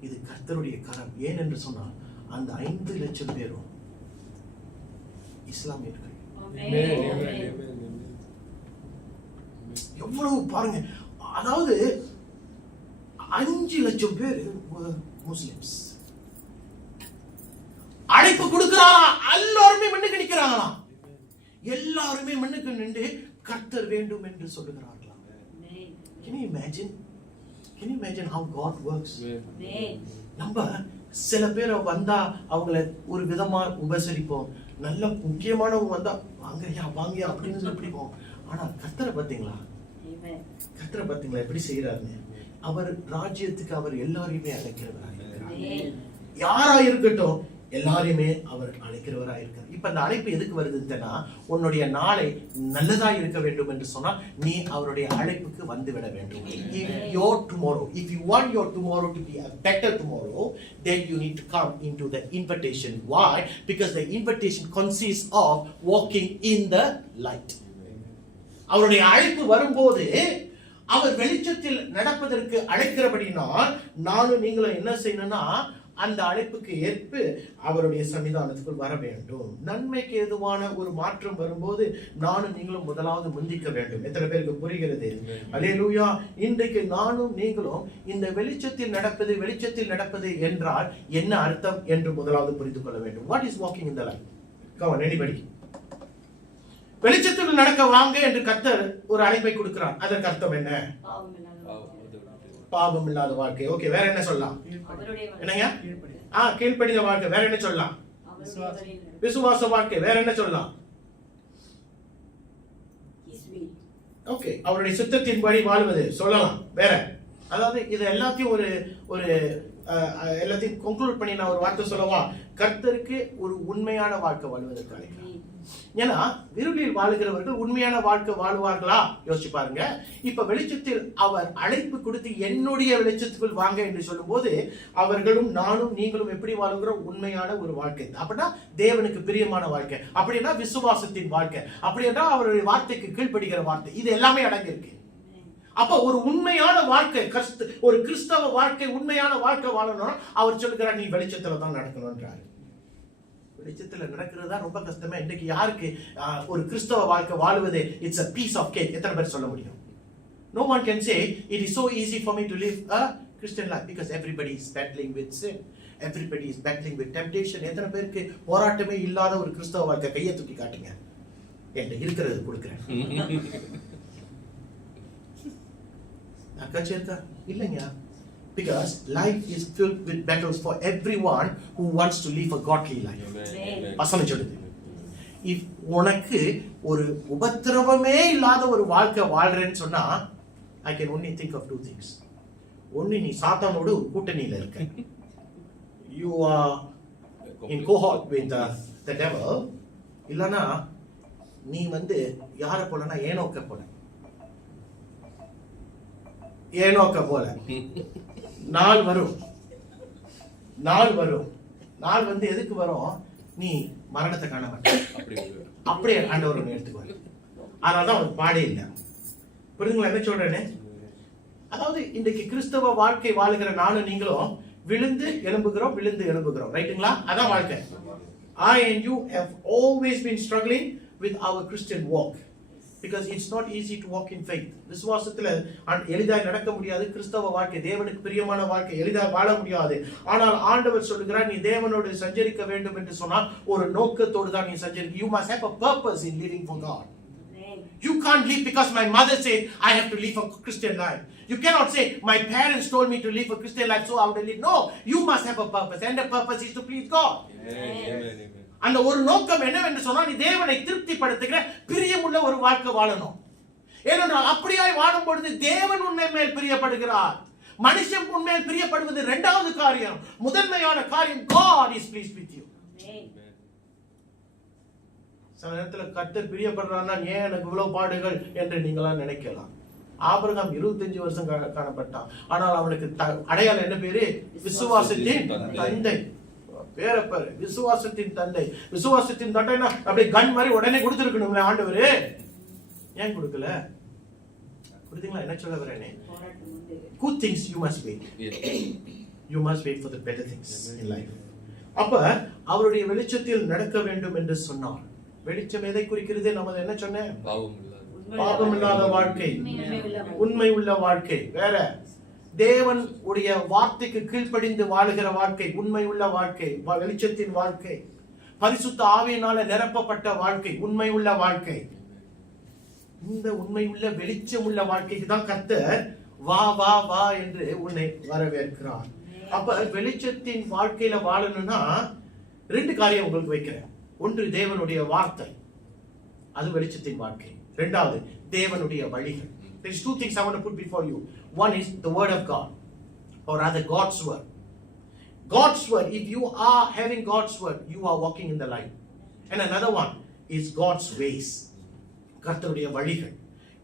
இது கர்த்தருடைய கரம். ஏன் என்று சொன்னால் அந்த 5 லட்சம் பேரும் இஸ்லாமியர்கள். எவ்வளவு பாருங்க, அதாவது 5 லட்சம் பேர் முஸ்லிம்ஸ். அழைப்பு கொடுக்கிறாரா, எல்லாருமே முன்னுக்கு நிக்கிறாங்களாம். எல்லாருமே மண்ணுக்கு நின்று கர்த்தர் வேண்டும் என்று சொல்லுகிறார்களாம். Can you imagine? Can you imagine how God works? நம்ம சில பேர் வந்தா அவங்கள ஒரு விதமா உபசரிப்போம், நல்ல முக்கியமானவங்க வந்தா வாங்கயா வாங்கயா அப்படின்னு சொல்லி பிடிப்போம். ஆனா கர்த்தரை பாத்தீங்களா, கர்த்தரை பாத்தீங்களா எப்படி செய்யறாருன்னு? அவர் ராஜ்யத்துக்கு அவர் எல்லாரையுமே அழைக்கிறவராக இருக்கிறார். யாரா இருக்கட்டும் எல்லாரையுமே அவர் அழைக்கிறவராக இருக்கிறார். இப்ப அந்த அழைப்பு எதுக்கு வருதுன்னா, உன்னுடைய நாளை நல்லதா இருக்க வேண்டும் என்று சொன்னால் நீ அவருடைய அழைப்புக்கு வந்து விட வேண்டும். If you want your tomorrow to be a better tomorrow, then you need to come into the invitation. Why? Because the invitation consists of walking in the light. அவருடைய அழைப்பு வரும்போது அவர் வெளிச்சத்தில் நடப்பதற்கு அழைக்கிறபடினால் நானும் நீங்களும் என்ன செய்யணும்னா, அந்த அழைப்புக்கு ஏற்ப அவருடைய சன்னிதானத்துக்குள் வர வேண்டும். நன்மைக்கு ஏதுவான ஒரு மாற்றம் வரும்போது நானும் நீங்களும் முதலாவது முந்திக்க வேண்டும். எத்தனை பேருக்கு புரிகிறது? அல்லேலூயா. இன்றைக்கு நானும் நீங்களும் இந்த வெளிச்சத்தில் நடப்பது என்றால் என்ன அர்த்தம் என்று முதலாவது புரிந்து கொள்ள வேண்டும். What is walking in the light? Come on, anybody? வெளிச்சத்தில் நடக்க வாங்க என்று கர்த்தர் ஒரு அழைப்பை கொடுக்கிறார். அதற்கு அர்த்தம் என்ன? பாவம் இல்லாத வாழ்க்கை. ஓகே, வேற என்ன சொல்லலாம்? என்னங்க? கீழ்ப்படிந்த வாழ்க்கை. வேற என்ன சொல்லலாம்? விசுவாச வாழ்க்கை. வேற என்ன சொல்லலாம்? ஓகே, அவருடைய சித்தத்தின்படி வாழ்வது சொல்லலாம். வேற, அதாவது இது எல்லாத்தையும் ஒரு எல்லாத்தையும் கன்க்ளூட் பண்ணி நான் ஒரு வார்த்தை சொல்லவா? கர்த்தருக்கு ஒரு உண்மையான வாழ்க்கை வாழ்வதற்கு அழைக்கிறார். ஏன்னா இருளில் வாழுகிறவர்கள் உண்மையான வாழ்க்கை வாழ்வார்களா? யோசிச்சு பாருங்க. இப்ப வெளிச்சத்தில் அவர் அழைப்பு கொடுத்து என்னுடைய வெளிச்சத்துக்குள் வாங்க என்று சொல்லும் போது அவர்களும் நானும் நீங்களும் எப்படி வாழுகிறோம்? உண்மையான ஒரு வாழ்க்கை. அப்படின்னா தேவனுக்கு பிரியமான வாழ்க்கை, அப்படின்னா விசுவாசத்தின் வாழ்க்கை, அப்படின்னா அவருடைய வார்த்தைக்கு கீழ்ப்படுகிற வாழ்க்கை. இது எல்லாமே அடங்கி இருக்கு. அப்ப ஒரு உண்மையான வாழ்க்கை, ஒரு கிறிஸ்தவ வாழ்க்கை, உண்மையான வாழ்க்கை வாழணும். அவர் சொல்லுகிறார், நீ வெளிச்சத்துல தான் நடக்கணும்ன்றாரு. வெளிச்சத்துல நடக்கிறது தான் ரொம்ப கஷ்டமா. இன்றைக்கு யாருக்கு ஒரு கிறிஸ்தவ வாழ்க்கை வாழுவது it's a piece of cake? எத்தனை பேர் சொல்ல முடியும்? No one can say it is so easy for me to live a Christian life because everybody is battling with sin, everybody is battling with temptation. எத்தனை பேருக்கு போராட்டமே இல்லாத ஒரு கிறிஸ்தவ வாழ்க்கை? கையை தூக்கி காட்டுங்க. என்கிட்ட இருக்கிறது கொடுக்கிறேன். அக்காச்சி இருக்கா? இல்லைங்க. Because life is filled with battles for everyone who wants to live a godly life. வசனம் சொல்லுது, if உனக்கு ஒரு உபத்திரவமே இல்லாத ஒரு வாழ்க்கை வாழ்றேன்னு சொன்னா I can only think of two things. ஒன்னு, நீ சாத்தானோட ஒரு கூட்டணியில இருக்க, you are in cohort with the devil. இல்லனா நீ யார போலனா ஏனோக்க போல நாள் வரும். எதுக்கு வரும்? நீ மரணத்தை காண மாட்டேன், அப்படியே ஆண்டவர் எடுத்துக்குவாரு. அதனாலதான் அவனுக்கு பாடே இல்லை. புரியுதுங்களா என்ன சொல்றேன்னு? அதாவது இன்றைக்கு கிறிஸ்தவ வாழ்க்கை வாழுகிற நானும் நீங்களும் விழுந்து எழும்புகிறோம். ரைட்டுங்களா? அதான் வாழ்க்கை. I and you have always been struggling with our Christian walk. Because it's not easy to walk in faith. விசுவாசத்துல எளிதாய் நடக்க முடியாது. கிறிஸ்தவ வாழ்க்கை, தேவனுக்கு பிரியமான வாழ்க்கை எளிதாய் வாழ முடியாது. ஆனால் ஆண்டவர் சொல்லுகிறார், நீ தேவனோடு சஞ்சரிக்க வேண்டும் என்று சொன்னால் ஒரு நோக்கத்தோடு தான் நீ சஞ்சரிக்க. You must have a purpose in living for God. You can't live because my mother said I have to live a Christian life. You cannot say my parents told me to live a Christian life, so I will live. No, you must have a purpose, and the purpose is to please God. Amen. அந்த ஒரு நோக்கம் என்னவென்று சொன்னால், நீ தேவனை திருப்திப்படுத்துகிற பிரியமுள்ள ஒரு வாழ்க்கை வாழணும். ஏனென்றால் அப்படியாய் வாழும் பொழுது தேவன் உன்னை மேல் பிரியப்படுகிறார். மனுஷன் உன்மேல் பிரியப்படுவது இரண்டாவது காரியம். முதன்மையான காரியம், God is pleased with you. சில நேரத்தில் கர்த்தர் பிரியப்படுறான்னா ஏன் எனக்கு இவ்வளவு பாடுகள் என்று நீங்களாம் நினைக்கலாம். ஆபிரகாம் 25 வருஷம் காணப்பட்டான். ஆனால் அவனுக்கு அடையாளம் என்ன பேரு? விசுவாசத்தின் தந்தை. பேரப்பர், விசுவாசத்தின் தந்தை. விசுவாசத்தின் தந்தைனா அப்படியே கன் மாதிரி உடனே கொடுத்துருக்கணும்ல ஆண்டவர். ஏன் கொடுக்கல? கொடுத்தீங்களா? என்ன சொல்ல வரேனே? Good things you must wait. You must wait for the better things in life. அப்ப அவருடைய வெளிச்சத்தில் நடக்க வேண்டும் என்று சொன்னார். வெளிச்சம் எதை குறிக்கிறது? நம்ம என்ன சொன்னேன்? பாவம் இல்லாத வாழ்க்கை, உண்மை உள்ள வாழ்க்கை. வேற, தேவன் உடைய வார்த்தைக்கு கீழ்ப்படிந்து வாழுகிற வாழ்க்கை, உண்மை உள்ள வாழ்க்கை, வெளிச்சத்தின் வாழ்க்கை. பரிசுத்த ஆவியினால நிரப்பப்பட்ட வாழ்க்கை, உண்மை உள்ள வாழ்க்கை. இந்த உண்மை உள்ள வெளிச்சம் உள்ள வாழ்க்கைக்கு தான் கர்த்தர் வா வா வா என்று உன்னை வரவேற்கிறார். அப்ப வெளிச்சத்தின் வாழ்க்கையில வாழணும்னா 2 காரியம் உங்களுக்கு வைக்கிறேன். ஒன்று தேவனுடைய வார்த்தை, அது வெளிச்சத்தின் வாழ்க்கை. இரண்டாவது தேவனுடைய வழிகள். There is 2 things I want to put before you. One is the word of God, or rather God's word. God's word, if you are having God's word, you are walking in the light. And another one is God's ways. கர்த்தருடைய வழிகள்.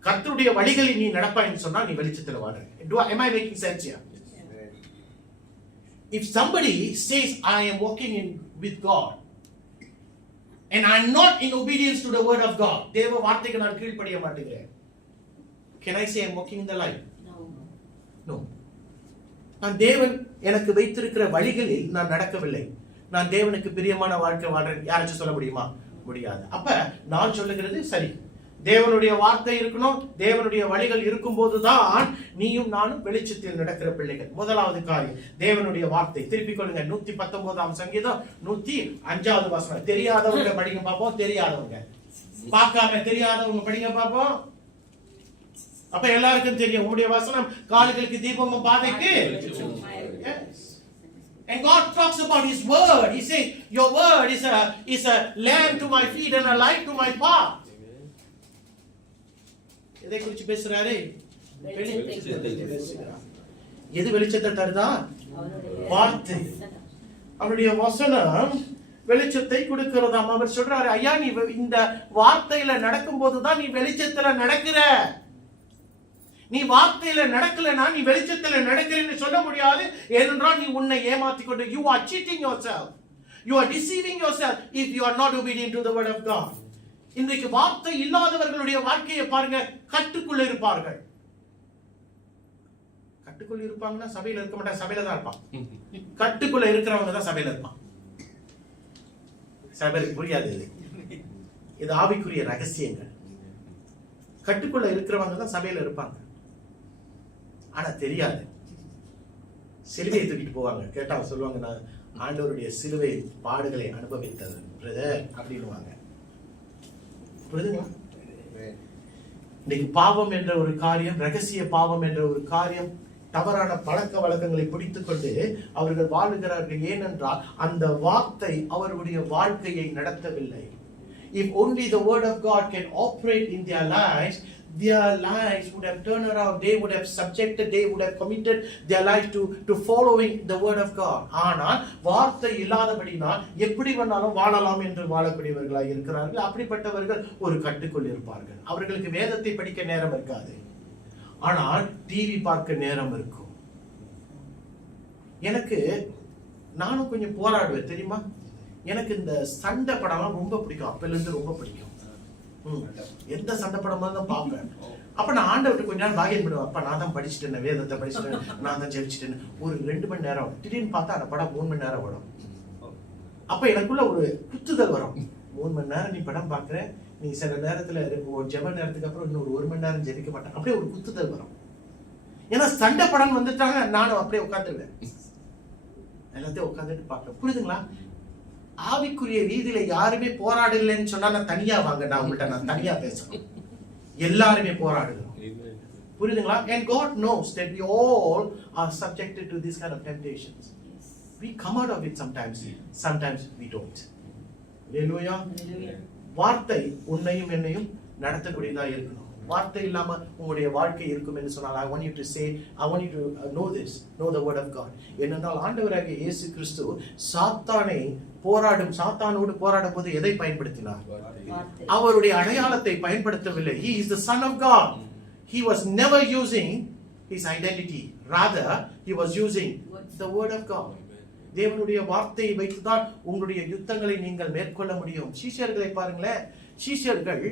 கர்த்தருடைய வழிகளில் நீ நடப்பாய்ன்னு சொன்னா நீ வெளிச்சத்துல வாழற. Am I making sense here? If somebody says I am walking in with God and I am not in obedience to the word of God, தேவ வார்த்தைக்கு நான் கீழ்ப்படிய மாட்டேங்கிறேன், can I say I am walking in the light? No. நான் தேவன் எனக்கு வைத்திருக்கிற வழிகளில் நான் நடக்கவில்லை, நான் தேவனுக்கு பிரியமான வாழ்க்கை வாழ்றேன். யாராச்சும் சொல்ல முடியுமா? முடியாது. அப்ப நான் சொல்லுகிறது சரி, தேவனுடைய வார்த்தை இருக்கணும், தேவனுடைய வழிகள் இருக்கும் போதுதான் நீயும் நானும் வெளிச்சத்தில் நடக்கிற பிள்ளைகள். முதலாவது காரியம் தேவனுடைய வார்த்தை. திருப்பிக் கொள்ளுங்க 119 சங்கீதம் 105 வசனம். தெரியாதவங்க படிங்க பாப்போம், தெரியாதவங்க பார்க்காம தெரியாதவங்க படிங்க பாப்போம். அப்ப எல்லாருக்கும் தெரியும் உங்களுடைய வசனம் கால்களுக்கு தீபமும் பாதைக்கு. And God talks about His word. He says, your word is a lamp to my feet and a light to my path. எதை குறித்து பேசுறாரு? எது வெளிச்சத்தை தருதா? வார்த்தை. அவருடைய வசனம் வெளிச்சத்தை கொடுக்கிறதாம். அவர் சொல்றாரு, ஐயா நீ இந்த வார்த்தையில நடக்கும் போதுதான் நீ வெளிச்சத்துல நடக்கிற. நீ வார்த்தையில நடக்கலனா நீ வெளிச்சத்துல நடக்கிறேன்னு சொல்ல முடியாது. ஏனென்றால் நீ உன்னை ஏமாத்திக் கொண்டு, you are cheating yourself, you are deceiving yourself if you are not obedient to the word of God. இன்றைக்கு வார்த்தை இல்லாதவர்களுடைய வாழ்க்கையை பாருங்க, கட்டுக்குள்ள இருப்பார்கள். கட்டுக்குள்ள இருப்பாங்கன்னா சபையில இருக்க மாட்டாங்க, சபையில தான் இருப்பான். கட்டுக்குள்ள இருக்கிறவங்க தான் சபையில இருப்பான். சபைக்கு புரியாது இது ஆவிக்குரிய ரகசியங்கள். கட்டுக்குள்ள இருக்கிறவங்க தான் சபையில இருப்பாங்க, ஆனா தெரியாது. சிலுவையை தூக்கிட்டு போவாங்க, கேட்டா சொல்லுவாங்க நான் ஆண்டவருடைய சிலுவை பாடுகளை அனுபவித்தது பிரதர் அப்படின்னுவாங்க. புரியுதுங்களா? இன்னைக்கு பாவம் என்ற ஒரு காரியம், ரகசிய பாவம் என்ற ஒரு காரியம், தவறான பழக்க வழக்கங்களை பிடித்துக் கொண்டு அவர்கள் வாழுகிறார்கள். ஏனென்றால் அந்த வார்த்தை அவர்களுடைய வாழ்க்கையை நடத்தவில்லை. If only the word of God can operate in their lives would have turned around. They would have subjected, they would have committed their life to following the word of God. ஆனால் வார்த்தை இல்லாதபடினால் எப்படி வேணாலும் வாழலாம் என்று வாழக்கூடியவர்களாக இருக்கிறார்கள். அப்படிப்பட்டவர்கள் ஒரு கட்டுக்குள் இருப்பார்கள். அவர்களுக்கு வேதத்தை படிக்க நேரம் இருக்காது, ஆனால் டிவி பார்க்க நேரம் இருக்கும். எனக்கு நானும் கொஞ்சம் போராடுவேன் தெரியுமா. எனக்கு இந்த சண்டை படம்லாம் ரொம்ப பிடிக்கும், அப்பல இருந்து ரொம்ப பிடிக்கும். எந்த சண்டை படமா தான் பார்ப்பேன். அப்ப நான் ஆண்டவர்கிட்ட கொஞ்ச நேரம் பாகியம் பண்ணுவேன். அப்ப நான் தான் படிச்சுட்டேன், வேதத்தை படிச்சுட்டேன், நான் தான் ஜெபிச்சுட்டேன். ஒரு 2 மணி நேரம் திடீர்னு பார்த்தா அந்த படம் 3 மணி நேரம் வரும். அப்ப எனக்குள்ள ஒரு குத்துதல் வரும். 3 மணி நேரம் நீ படம் பாக்குற, நீ சில நேரத்துல ஒரு ஜெப நேரத்துக்கு அப்புறம் இன்னொரு 1 மணி நேரம் ஜெபிக்க மாட்டேன். அப்படியே ஒரு குத்துதல் வரும். ஏன்னா சண்டை படம் வந்துட்டாங்க, நானும் அப்படியே உட்காந்துருவேன், எல்லாத்தையும் உட்காந்துட்டு பார்க்க. புரியுதுங்களா? ஆவிக்குரிய ரீதியில யாருமே போராடலன்னு சொன்னா நான் தனியா வாங்க, நான் உங்கள்கிட்ட நான் தனியா பேசுறேன். எல்லாருமே போராடுகிறோம். புரியுதுங்களா? And God knows that we all are subjected to this kind of temptations. We come out of it sometimes we don't. Hallelujah. வார்த்தை உன்னையும் என்னையும் நடத்தக்கூடியதா இருக்கணும். வார்த்தை இல்லாம உங்களுடைய வாழ்க்கை இருக்கும் என்று சொன்னால் I want you to say, I want you to know this, know the word of God. ஏனென்றால் ஆண்டவராகிய இயேசு கிறிஸ்து சாத்தானோடு போராடும் போது எதை பயன்படுத்தினார்? அவருடைய அடையாளத்தை பயன்படுத்தவில்லை. He is the son of God. He was never using his identity, rather he was using the word of God. தேவனுடைய வார்த்தையை வைத்துதான் உங்களுடைய யுத்தங்களை நீங்கள் மேற்கொள்ள முடியும். சீஷர்களை பாருங்களேன், சீஷர்கள்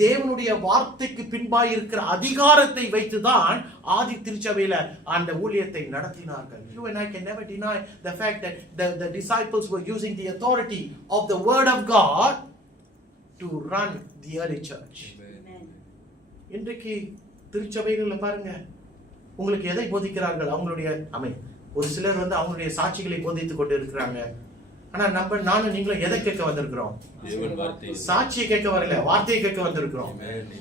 தேவனுடைய வார்த்தைக்கு பின்பாய் இருக்கிற அதிகாரத்தை வைத்துதான் ஆதி திருச்சபையில அந்த ஊழியத்தை நடத்தினார்கள். You and I can never deny the fact that the disciples were using the authority of the word of God to run the early church. இன்றைக்கு திருச்சபைகள்ல பாருங்க, உங்களுக்கு எதை போதிக்கிறார்கள்? அவங்களுடைய ஒரு சிலர் அவங்களுடைய சாட்சிகளை போதித்துக் கொண்டு இருக்கிறாங்க. ஆனா நானும் நீங்களும் எதை கேட்க வந்திருக்கிறோம்? சாட்சியை கேட்க வரல, வார்த்தையை கேட்க வந்திருக்கிறோம்.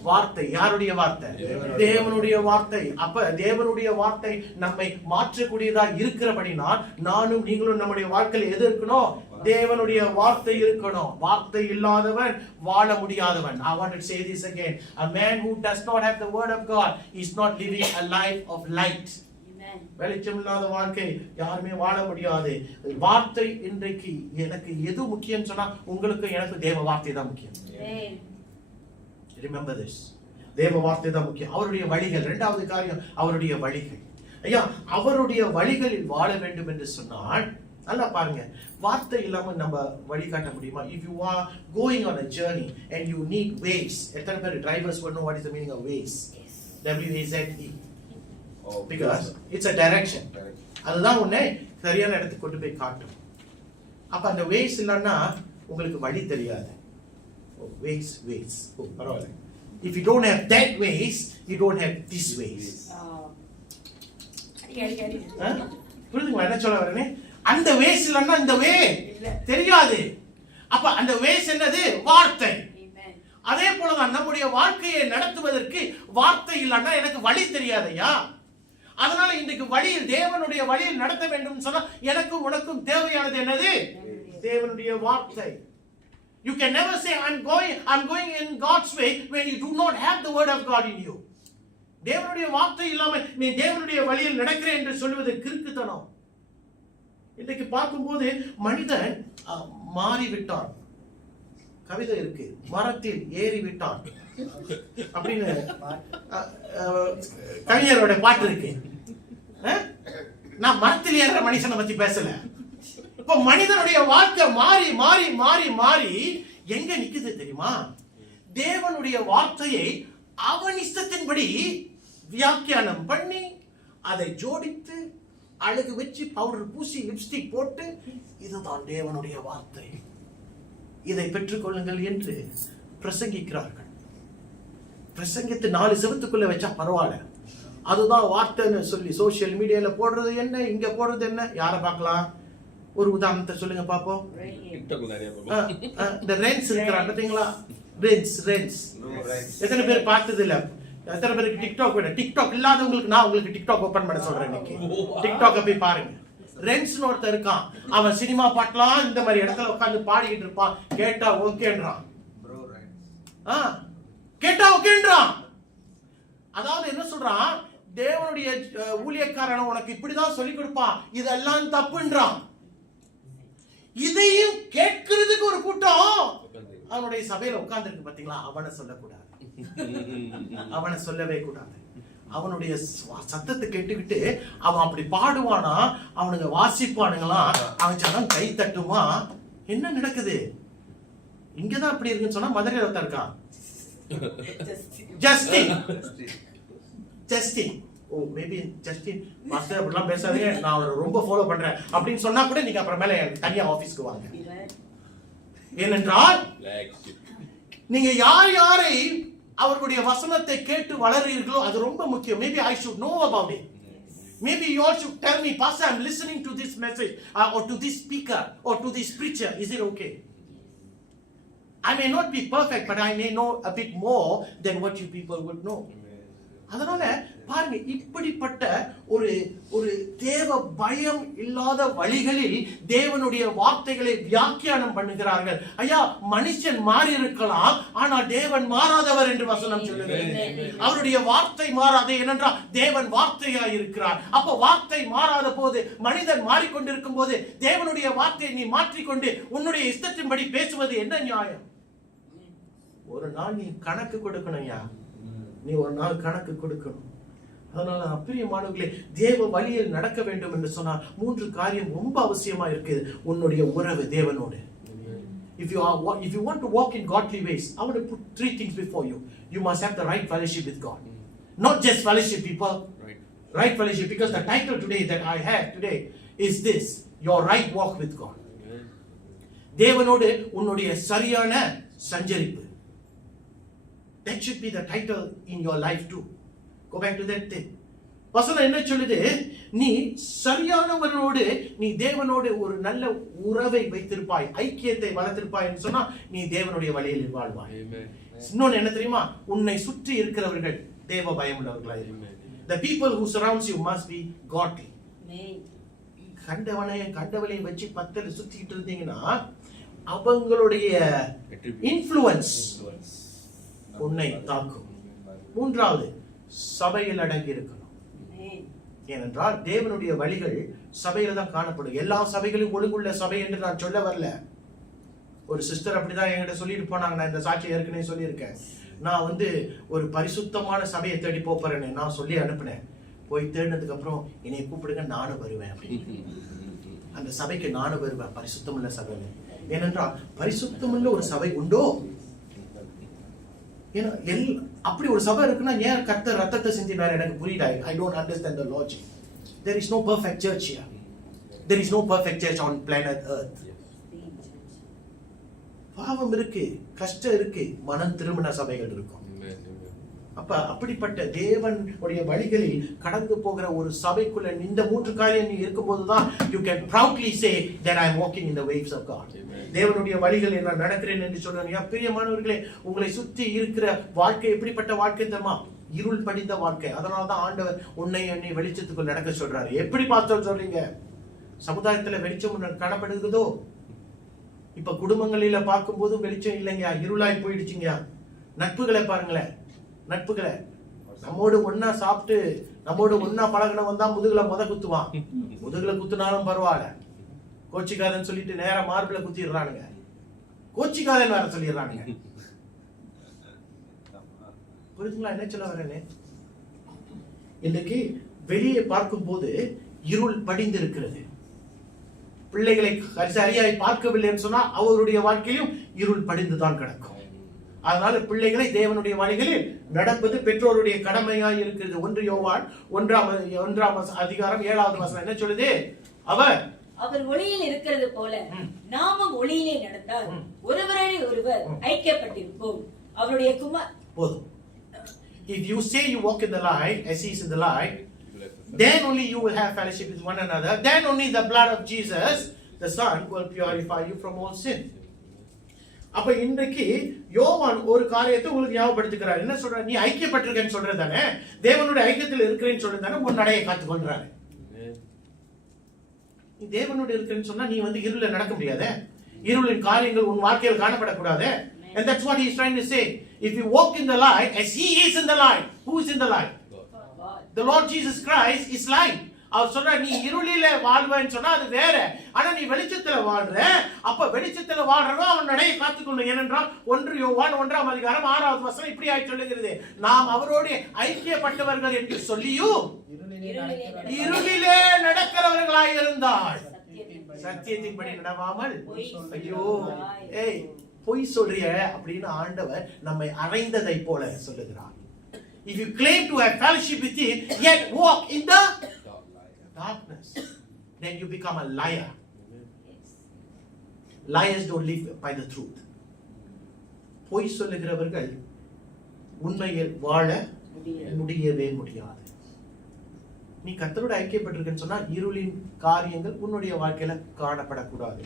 வார்த்தை யாருடைய வார்த்தை? தேவனுடைய வார்த்தை. அப்ப தேவனுடைய வார்த்தை நம்மை மாற்றக்கூடியதா இருக்கிறபடினால் நானும் நீங்களும் நம்முடைய வாழ்க்கையில் எது இருக்கணும்? தேவனுடைய வார்த்தை இருக்கணும். வார்த்தை இல்லாதவன் வாழ முடியாதவன். I want to say this again. A man who does not have the word of God is not living a life of light. வெளிச்சம் இல்லாத வாழ்க்கை யாருமே வாழ முடியாது. வார்த்தை இன்றைக்கு எனக்கு எது முக்கியம் சொன்னா உங்களுக்கு எனக்கு தேவ வார்த்தை தான் முக்கியம். Remember this. தேவ வார்த்தை தான் முக்கியம். அவருடைய வழிகள். இரண்டாவது காரியம் அவருடைய வழிகள். ஐயா, அவருடைய வழிகளில் வாழ வேண்டும் என்று சொன்னால் நல்லா பாருங்க, வார்த்தை இல்லாம நம்ம வழி காட்ட முடியுமா? If you are going on a journey and you need ways, எத்தனை பேர் drivers would know what is the meaning of ways? W-A-Z-E. Because it's a direction. அதுதான் உன்னை சரியான இடத்துக்கு கொண்டு போய் காட்டும். அப்ப அந்த ways இல்லன்னா உங்களுக்கு வழி தெரியாது. Ways. பரவாயில்லை. If you don't have that ways, you don't have this ways. புரியுதுங்களா என்ன சொல்ல வரேனே? அந்த வேஸ் இல்லன்னா இந்த வே தெரியாது. அப்ப அந்த வேஸ் என்னது? வார்த்தை. அதே போலதான் நம்முடைய வாழ்க்கையை நடத்துவதற்கு வார்த்தை இல்லன்னா எனக்கு வழி தெரியாதையா. அதனால இன்றைக்கு வழியில் தேவனுடைய வழியில் நடத்த வேண்டும் சொன்னா எனக்கும் உனக்கும் தேவையானது என்னது? தேவனுடைய வார்த்தை. You can never say I'm going in God's way when you do not have the word of God in you. தேவனுடைய வார்த்தை இல்லாம நீ தேவனுடைய வழியில் நடக்கிறேன் என்று சொல்வது கிறுக்குத்தனம். இன்றைக்கு பார்க்கும்போது மனிதன் மாறிவிட்டான். கவிதை இருக்கு, மரத்தில் ஏறி விட்டான் அப்படின்னு கவிஞரோட பாட்டு இருக்கு. நான் மரத்தில் ஏறுற மனுஷனை பத்தி பேசல. இப்ப மனிதனுடைய வாழ்க்கை மாறி மாறி மாறி மாறி எங்க நிக்குது தெரியுமா? தேவனுடைய வார்த்தையை அவன் இஷ்டத்தின்படி வியாக்கியானம் பண்ணி அதை ஜோடித்து அழகு வச்சு பவுடர் பூசி லிப்ஸ்டிக் போட்டு இதுதான் தேவனுடைய வார்த்தை, இதை பெற்றுக்கொள்ளுங்கள் என்று பிரசங்கிக்கிறார்கள். பிரசங்கித்து 4 செவத்துக்குள்ள வச்சா பரவாயில்ல, அதுதான் வார்த்தைன்னு சொல்லி சோசியல் மீடியால போடுறது என்ன, இங்க போடுறது என்ன? யார பார்க்கலாம்? ஒரு உதாரணத்தை சொல்லுங்க பாப்போம். இந்த ரென்ஸ் இருக்கிறாங்க பாத்தீங்களா? ரென்ஸ் எத்தனை பேர் பார்த்தது இல்ல? எத்தனை பேருக்கு டிக்டாக் வேணும்? டிக்டாக் இல்லாதவங்களுக்கு நான் உங்களுக்கு டிக்டாக் ஓபன் பண்ண சொல்றேன். இன்னைக்கு டிக்டாக் போய் பாருங்க. ரென்ஸ்னு ஒருத்தர் இருக்கான். அவன் சினிமா பாட்டலாம் இந்த மாதிரி இடத்துல உட்கார்ந்து பாடிக்கிட்டு இருப்பான். கேட்டா ஓகேன்றான். கேட்டா ஓகேன்றான். அதாவது என்ன சொல்றான்? தேவனுடைய ஊழியக்காரன் உனக்கு இப்படிதான் சொல்லி கொடுப்பான், இதெல்லாம் தப்புன்றான். இதையும் கேட்கிறதுக்கு ஒரு கூட்டம் அவனுடைய சபையில உட்கார்ந்து இருக்கு பாத்தீங்களா? அவனை சொல்லக்கூடாது, அவனை சொல்லவே கூடாது. அவனுடைய சத்தத்தை கேட்டுக்கிட்டு அவன் அப்படி பாடுவானா, அவனுங்க வாசிப்பானுங்களா, அவன் சனம் கை தட்டுமா? என்ன நடக்குது? இங்கதான் அப்படி இருக்குன்னு சொன்னா மதுரையில ஒருத்தன் இருக்கான். ஜஸ்டின் ஓ மேபி ஜஸ்டின் மாஸ்டர் அப்படிலாம் பேசாதீங்க, நான் அவரை ரொம்ப ஃபாலோ பண்றேன் அப்படின்னு சொன்னா கூட நீங்க அப்புறமேல தனியா ஆபீஸ்க்கு வாங்க. ஏனென்றால் நீங்க யாரை அவர்களுடைய வசனத்தை கேட்டு வளர்றீர்களோ அது ரொம்ப முக்கியம். Maybe I should know about it. Maybe you all should tell me, Pastor, I'm listening to this message or to this speaker or to this preacher. Is it okay? I may not be perfect, but I may know a bit more than what you people would know. அதனால பாருங்க, இப்படிப்பட்ட ஒரு தேவ பயம் இல்லாத வழிகளில் தேவனுடைய வார்த்தைகளை வியாக்கியானம் பண்ணுகிறார்கள். ஐயா, மனுஷன் மாறி இருக்கலாம், ஆனால் தேவன் மாறாதவர் என்று வசனம் சொல்லுகிறது. அவருடைய வார்த்தை மாறாது. ஏனென்றால் தேவன் வார்த்தையா இருக்கிறார். அப்ப வார்த்தை மாறாத போது, மனிதன் மாறிக்கொண்டிருக்கும் போது தேவனுடைய வார்த்தையை நீ மாற்றிக்கொண்டு உன்னுடைய இஷ்டத்தின்படி பேசுவது என்ன நியாயம்? ஒரு நாள் நீ கணக்கு கொடுக்கணும்யா, நீ ஒரு நாள் கணக்கு கொடுக்கணும். அதனால பிரியமானவர்களே, தேவ வழியில் நடக்க வேண்டும் என்று சொன்னால் 3 காரியம் ரொம்ப அவசியமா இருக்குது. உன்னுடைய உறவு தேவனோடு. If you want to walk in godly ways, I want to put 3 things before you. You must have the right fellowship with God. Not just fellowship, people. Right fellowship, because the title today that I have today is this: your right walk with God. தேவனோடு உன்னுடைய சரியான சஞ்சரிப்பு. That should be the title in your life too. Go back to that thing. வசனம் என்ன சொல்லுது? நீ சரியானவரோடு, நீ தேவனோடு ஒரு நல்ல உறவை வைத்திருப்பாய், ஐக்கியத்தை வளர்த்திருப்பாய் என்று சொன்னா நீ தேவனுடைய வழியில் வாழ்வாய். இன்னொன்னு என்ன தெரியுமா? உன்னை சுற்றி இருக்கிறவர்கள் தேவ பயமுள்ளவர்களாய். The people who surrounds you must be godly. கண்டவளையும் வச்சு பத்தல சுத்திட்டு இருந்தீங்கன்னா அவங்களுடைய இன்ஃப்ளூயன்ஸ் உன்னை தாக்கும். மூன்றாவது, சபையில் அடங்கி இருக்கணும். ஏனென்றால் தேவனுடைய வழிகள் சபையில தான் காணப்படும். எல்லா சபைகளும் ஒழுங்குள்ள சபை என்று நான் சொல்ல வரல. ஒரு சிஸ்டர் அப்படிதான் என்கிட்ட சொல்லிட்டு போனாங்க. நான் இந்த சாட்சியை ஏற்கனவே சொல்லியிருக்கேன். நான் ஒரு பரிசுத்தமான சபையை தேடி போறேன்னு நான் சொல்லி அனுப்பினேன். போய் தேடினதுக்கு அப்புறம் என்னை கூப்பிடுங்க, நானும் வருவேன் அப்படின்னு. அந்த சபைக்கு நானும் வருவேன், பரிசுத்தமுள்ள சபையில. ஏனென்றால் பரிசுத்தமுள்ள ஒரு சபை உண்டோ? ஏன்னா அப்படி ஒரு சபை இருக்குன்னா ஏன் கர்த்தர் ரத்தத்தை சிந்தினார் எனக்கு புரியல. I don't understand the logic. There is no perfect church here. There is no perfect church on planet Earth. பாவம் இருக்கு, கஷ்டம் இருக்கு, மனம் திரும்பின சபைகள் இருக்கும். அப்ப அப்படிப்பட்ட தேவனுடைய வழிகளில் கடந்து போகிற ஒரு சபைக்குள்ள இந்த மூன்று காரியம் நீ இருக்கும்போதுதான் you can proudly say that I am walking in the ways of God. தேவனுடைய வழிகளில் நான் நடக்கிறேன் என்று சொல்றேன். பிரியமானவர்களே, உங்களை சுற்றி இருக்கிற வாழ்க்கை எப்படிப்பட்ட வாழ்க்கை தெரியுமா? இருள் படிந்த வாழ்க்கை. அதனாலதான் ஆண்டவர் உன்னை என்னை வெளிச்சத்துக்குள் நடக்க சொல்றாரு. எப்படி பார்த்தோம் சொல்றீங்க? சமுதாயத்துல வெளிச்சம் காணப்படுகிறதோ? இப்ப குடும்பங்களில பார்க்கும் போது வெளிச்சம் இல்லைங்க, இருளாய் போயிடுச்சுங்க. நட்புகளை பாருங்களேன், நட்புகளை நம்மோடு ஒன்னா சாப்பிட்டு நம்மோடு ஒன்னா பழகினவன் தான் முதுகுல குத்துவான். முதுகுல குத்துனாலும் பரவாயில்ல, கோச்சிக்காதன்னு சொல்லிட்டு நேரம் மார்பில குத்திடுறானுங்க. கோச்சிக்காதன் வேற சொல்லிடுறானுங்க. புரியுதுங்களா என்ன சொல்ல வரேன்னு? இன்னைக்கு வெளியே பார்க்கும் போது இருள் படிந்திருக்கிறது. பிள்ளைகளை சரியாய் பார்க்கவில்லைன்னு சொன்னா அவருடைய வாழ்க்கையிலும் இருள் படிந்துதான் கிடக்கும். அதனால பிள்ளைகளை தேவனுடைய வழிகளில் நடப்பது பெற்றோருடைய கடமையாய் இருக்கிறது. 1 யோவான் 1 அதிகாரம் 7வது வசனம் என்ன சொல்லுது? அவர் ஒளியில் இருக்கிறது போல நாமும் ஒளியிலே நடந்தால் ஒருவரை ஒருவர் ஐக்கியப்பட்டிருப்போம். அவருடைய குமார் போதும். If you say you walk in the light as he is in the light, then only you will have fellowship with one another. Then only the blood of Jesus, the Son, will purify you from all sin. அப்ப இன்றைக்கு யோவான் ஒரு காரியத்தை உங்களுக்கு ஞாபகப்படுத்துகிறார். என்ன சொல்ற? நீ ஐக்கியப்பட்டிருக்கேன்னு சொல்றது தானே, தேவனுடைய ஐக்கியத்தில் இருக்கிறேன்னு சொல்றது தானே உன் நடையை காத்துக் கொள்றாரு. நீ தேவனுடைய இருக்கிறேன்னு சொன்னா நீ இருள நடக்க முடியாத, இருளின் காரியங்கள் உன் வாழ்க்கையில் காணப்படக்கூடாது. And that's what he is trying to say. If you walk in the light as he is in the light, who is in the light? The Lord Jesus Christ is light. அவர் சொல்ற நீ இருளில வாழ்வேன்னு சொன்னா அது வேற. ஆனா நீ வெளிச்சத்துல வாழ்ற. அப்ப வெளிச்சத்துல வாழ்றவன் அவன் நடையை காத்துக்கொள்ளணும். ஏனென்றால் 1 யோவான் 1 அதிகாரம் 6வது வசனம் இப்படி சொல்லுகிறது, நாம் அவரோடு ஐக்கியப்பட்டவர்கள் என்று சொல்லியும் இருளிலே நடக்கிறவர்களாய் இருந்தால் சத்தியத்தின்படி நடவாமல் ஐயோ பொய் சொல்றிய அப்படின்னு ஆண்டவர் நம்மை அறைந்ததை போல சொல்லுகிறார். If you claim to have fellowship with him yet walk in the darkness, then you become a liar. Liars don't live by the truth. பொய் சொல்லுகிறவர்கள் உண்மையில் வாழ முடியவே முடியாது. நீ கர்த்தரோட ஐக்கியப்பட்டிருக்கன்னு சொன்னா இருளின் காரியங்கள் உன்னுடைய வாழ்க்கையில காணப்படக்கூடாது.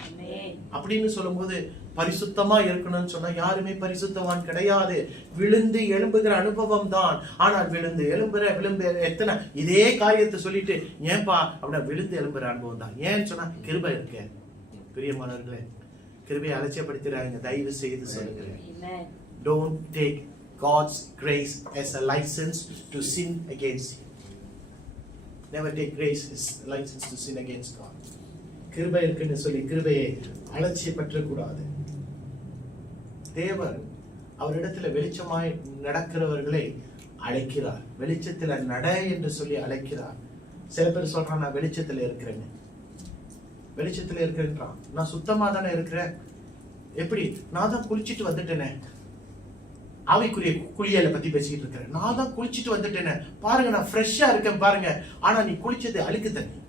அப்படின்னு சொல்லும்போது பரிசுத்தமா இருக்கணும்னு சொன்னா யாருமே பரிசுத்தவான் கிடையாது. விழுந்து எழும்புகிற அனுபவம் தான். ஆனால் விழுந்து எழும்புற எத்தனை இதே காரியத்தை சொல்லிட்டு ஏன்பா அப்படின்னா விழுந்து எழும்புற அனுபவம் தான். ஏன்னு சொன்னா கிருபை இருக்க. பிரியமானவர்களே, கிருபையை அலட்சியப்படுத்துறாங்க. தயவு செய்து சொல்லுகிறேன், don't take God's grace as a license to sin against him. Never take grace as a license to sin against God. கிருபை இருக்குன்னு சொல்லி கிருபையை அலட்சியப்பற்ற கூடாது. தேவன் அவரிடத்துல வெளிச்சமாய் நடக்கிறவர்களை அழைக்கிறார். வெளிச்சத்துல நட என்று சொல்லி அழைக்கிறார். சில பேர் சொல்றான் நான் வெளிச்சத்துல இருக்கிறேன்னு. வெளிச்சத்துல இருக்கிறேன்றான். நான் சுத்தமா தானே இருக்கிறேன். எப்படி? நான் தான் குளிச்சுட்டு வந்துட்டேனே. ஆவிக்குரிய குளியலை பத்தி பேசிட்டு இருக்கிறேன். நான் தான் குளிச்சுட்டு வந்துட்டேனே, பாருங்க நான் ஃப்ரெஷ்ஷா இருக்கேன் பாருங்க. ஆனா நீ குளிச்சது அழுக்கு தண்ணி.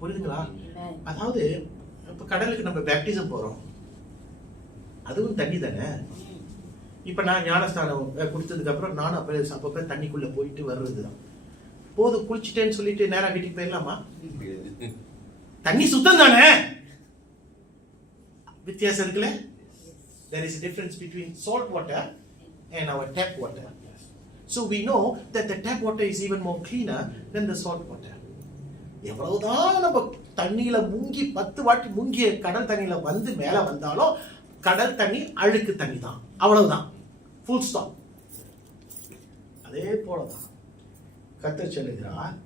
புரியுதுங்களா? அதாவது இப்ப கடலுக்கு நம்ம பேப்டிசம் போறோம், அதுவும் தண்ணி தானே. இப்ப நான் ஞானஸ்தானம் கொடுத்ததுக்கு அப்புறம் நானும் அப்பப்ப தண்ணிக்குள்ள போயிட்டு வர்றதுதான். போதும் குளிச்சுட்டேன்னு சொல்லிட்டு நேரா வீட்டுக்கு போயிடலாமா? தண்ணி சுத்தம் தானே. வித்தியாசம் இருக்குல்ல? There is a difference between salt water and our tap water. So we know that the tap water is even more cleaner than the salt water. எவ்வளவுதான் நம்ம தண்ணியில முங்கி 10 வாட்டி முங்கிய கடல் தண்ணியில வந்து மேல வந்தாலும் கடல் தண்ணி அழுக்கு தண்ணி தான், அவ்வளவுதான், ஃபுல் ஸ்டாப். அதே போலதான் கர்த்தர் சொல்லுகிறார்,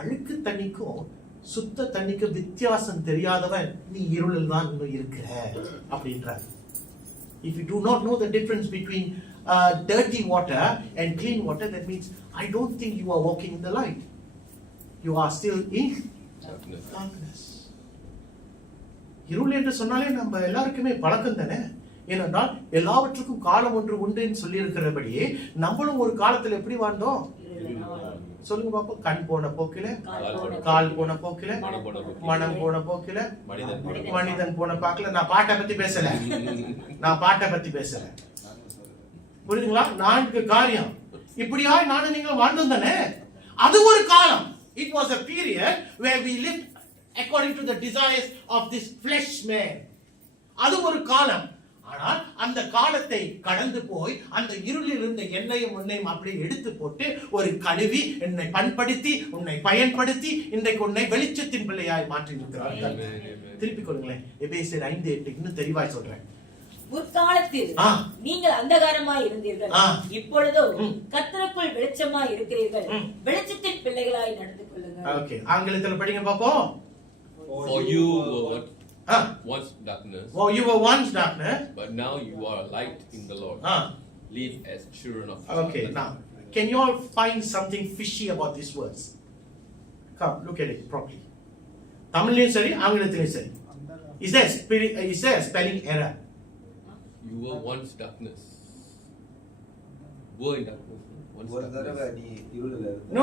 அழுக்கு தண்ணிக்கும் சுத்த தண்ணிக்கு வித்தியாசம் தெரியாதவன் நீ இருளில் தான் இருக்கிற அப்படின்றார். If you do not know the difference between dirty water and clean water, that means I don't think you are walking in the light. You are still in darkness. இருள் என்று சொன்னாலே நம்ம எல்லாருக்குமே பழக்கம் தானே. ஏனென்றால் எல்லாவற்றுக்கும் காலம் ஒன்று உண்டு என்று சொல்லி இருக்கிறபடியே நம்மளும் ஒரு காலத்தில் எப்படி வாழ்ந்தோம் சொல்லுங்க பாப்போம். கண் போன போக்கில, கால் போன போக்கில, மனம் போன போக்கில, மனிதன் போன பாக்கல. நான் பாட்டை பத்தி பேசல, புரியுதுங்களா? 4 காரியம் இப்படியா நானும் நீங்களும் வாழ்ந்தோம் தானே. அது ஒரு காலம். It was a period where we lived according to the desires of this flesh man. அது ஒரு காலம். ஆனால் அந்த காலத்தை கடந்து போய் அந்த இருளில் இருந்த எண்ணெயும் உன்னையும் அப்படியே எடுத்து போட்டு ஒரு கழுவி என்னை பண்படுத்தி உன்னை பயன்படுத்தி இன்றைக்கு உன்னை வெளிச்சத்தின் பிள்ளையாய் மாற்றி இருக்கிறார்கள். திருப்பிக் கொள்ளுங்களேன். எபேசியர் 5:8 இன்னும் தெளிவாய் சொல்றேன். முற்காலத்தில் நீங்கள் அந்தகாரமாய் இருந்தீர்கள், இப்பொழுதோ கர்த்தருக்குள் வெளிச்சமாய் இருக்கிறீர்கள், வெளிச்சத்தின் பிள்ளைகளாய் நடந்து கொள்ளுங்கள். ஓகே, ஆங்கிலத்தில் படிங்க பாப்போம். For you were once darkness. For you were once darkness, but now you are light in the Lord. Live as children of God. Okay, now can you all find something fishy about these words? Come, look at it properly. Tamillayum sari, Aangilathilum sari. Is there a spelling error? You were once darkness. Were in darkness. No.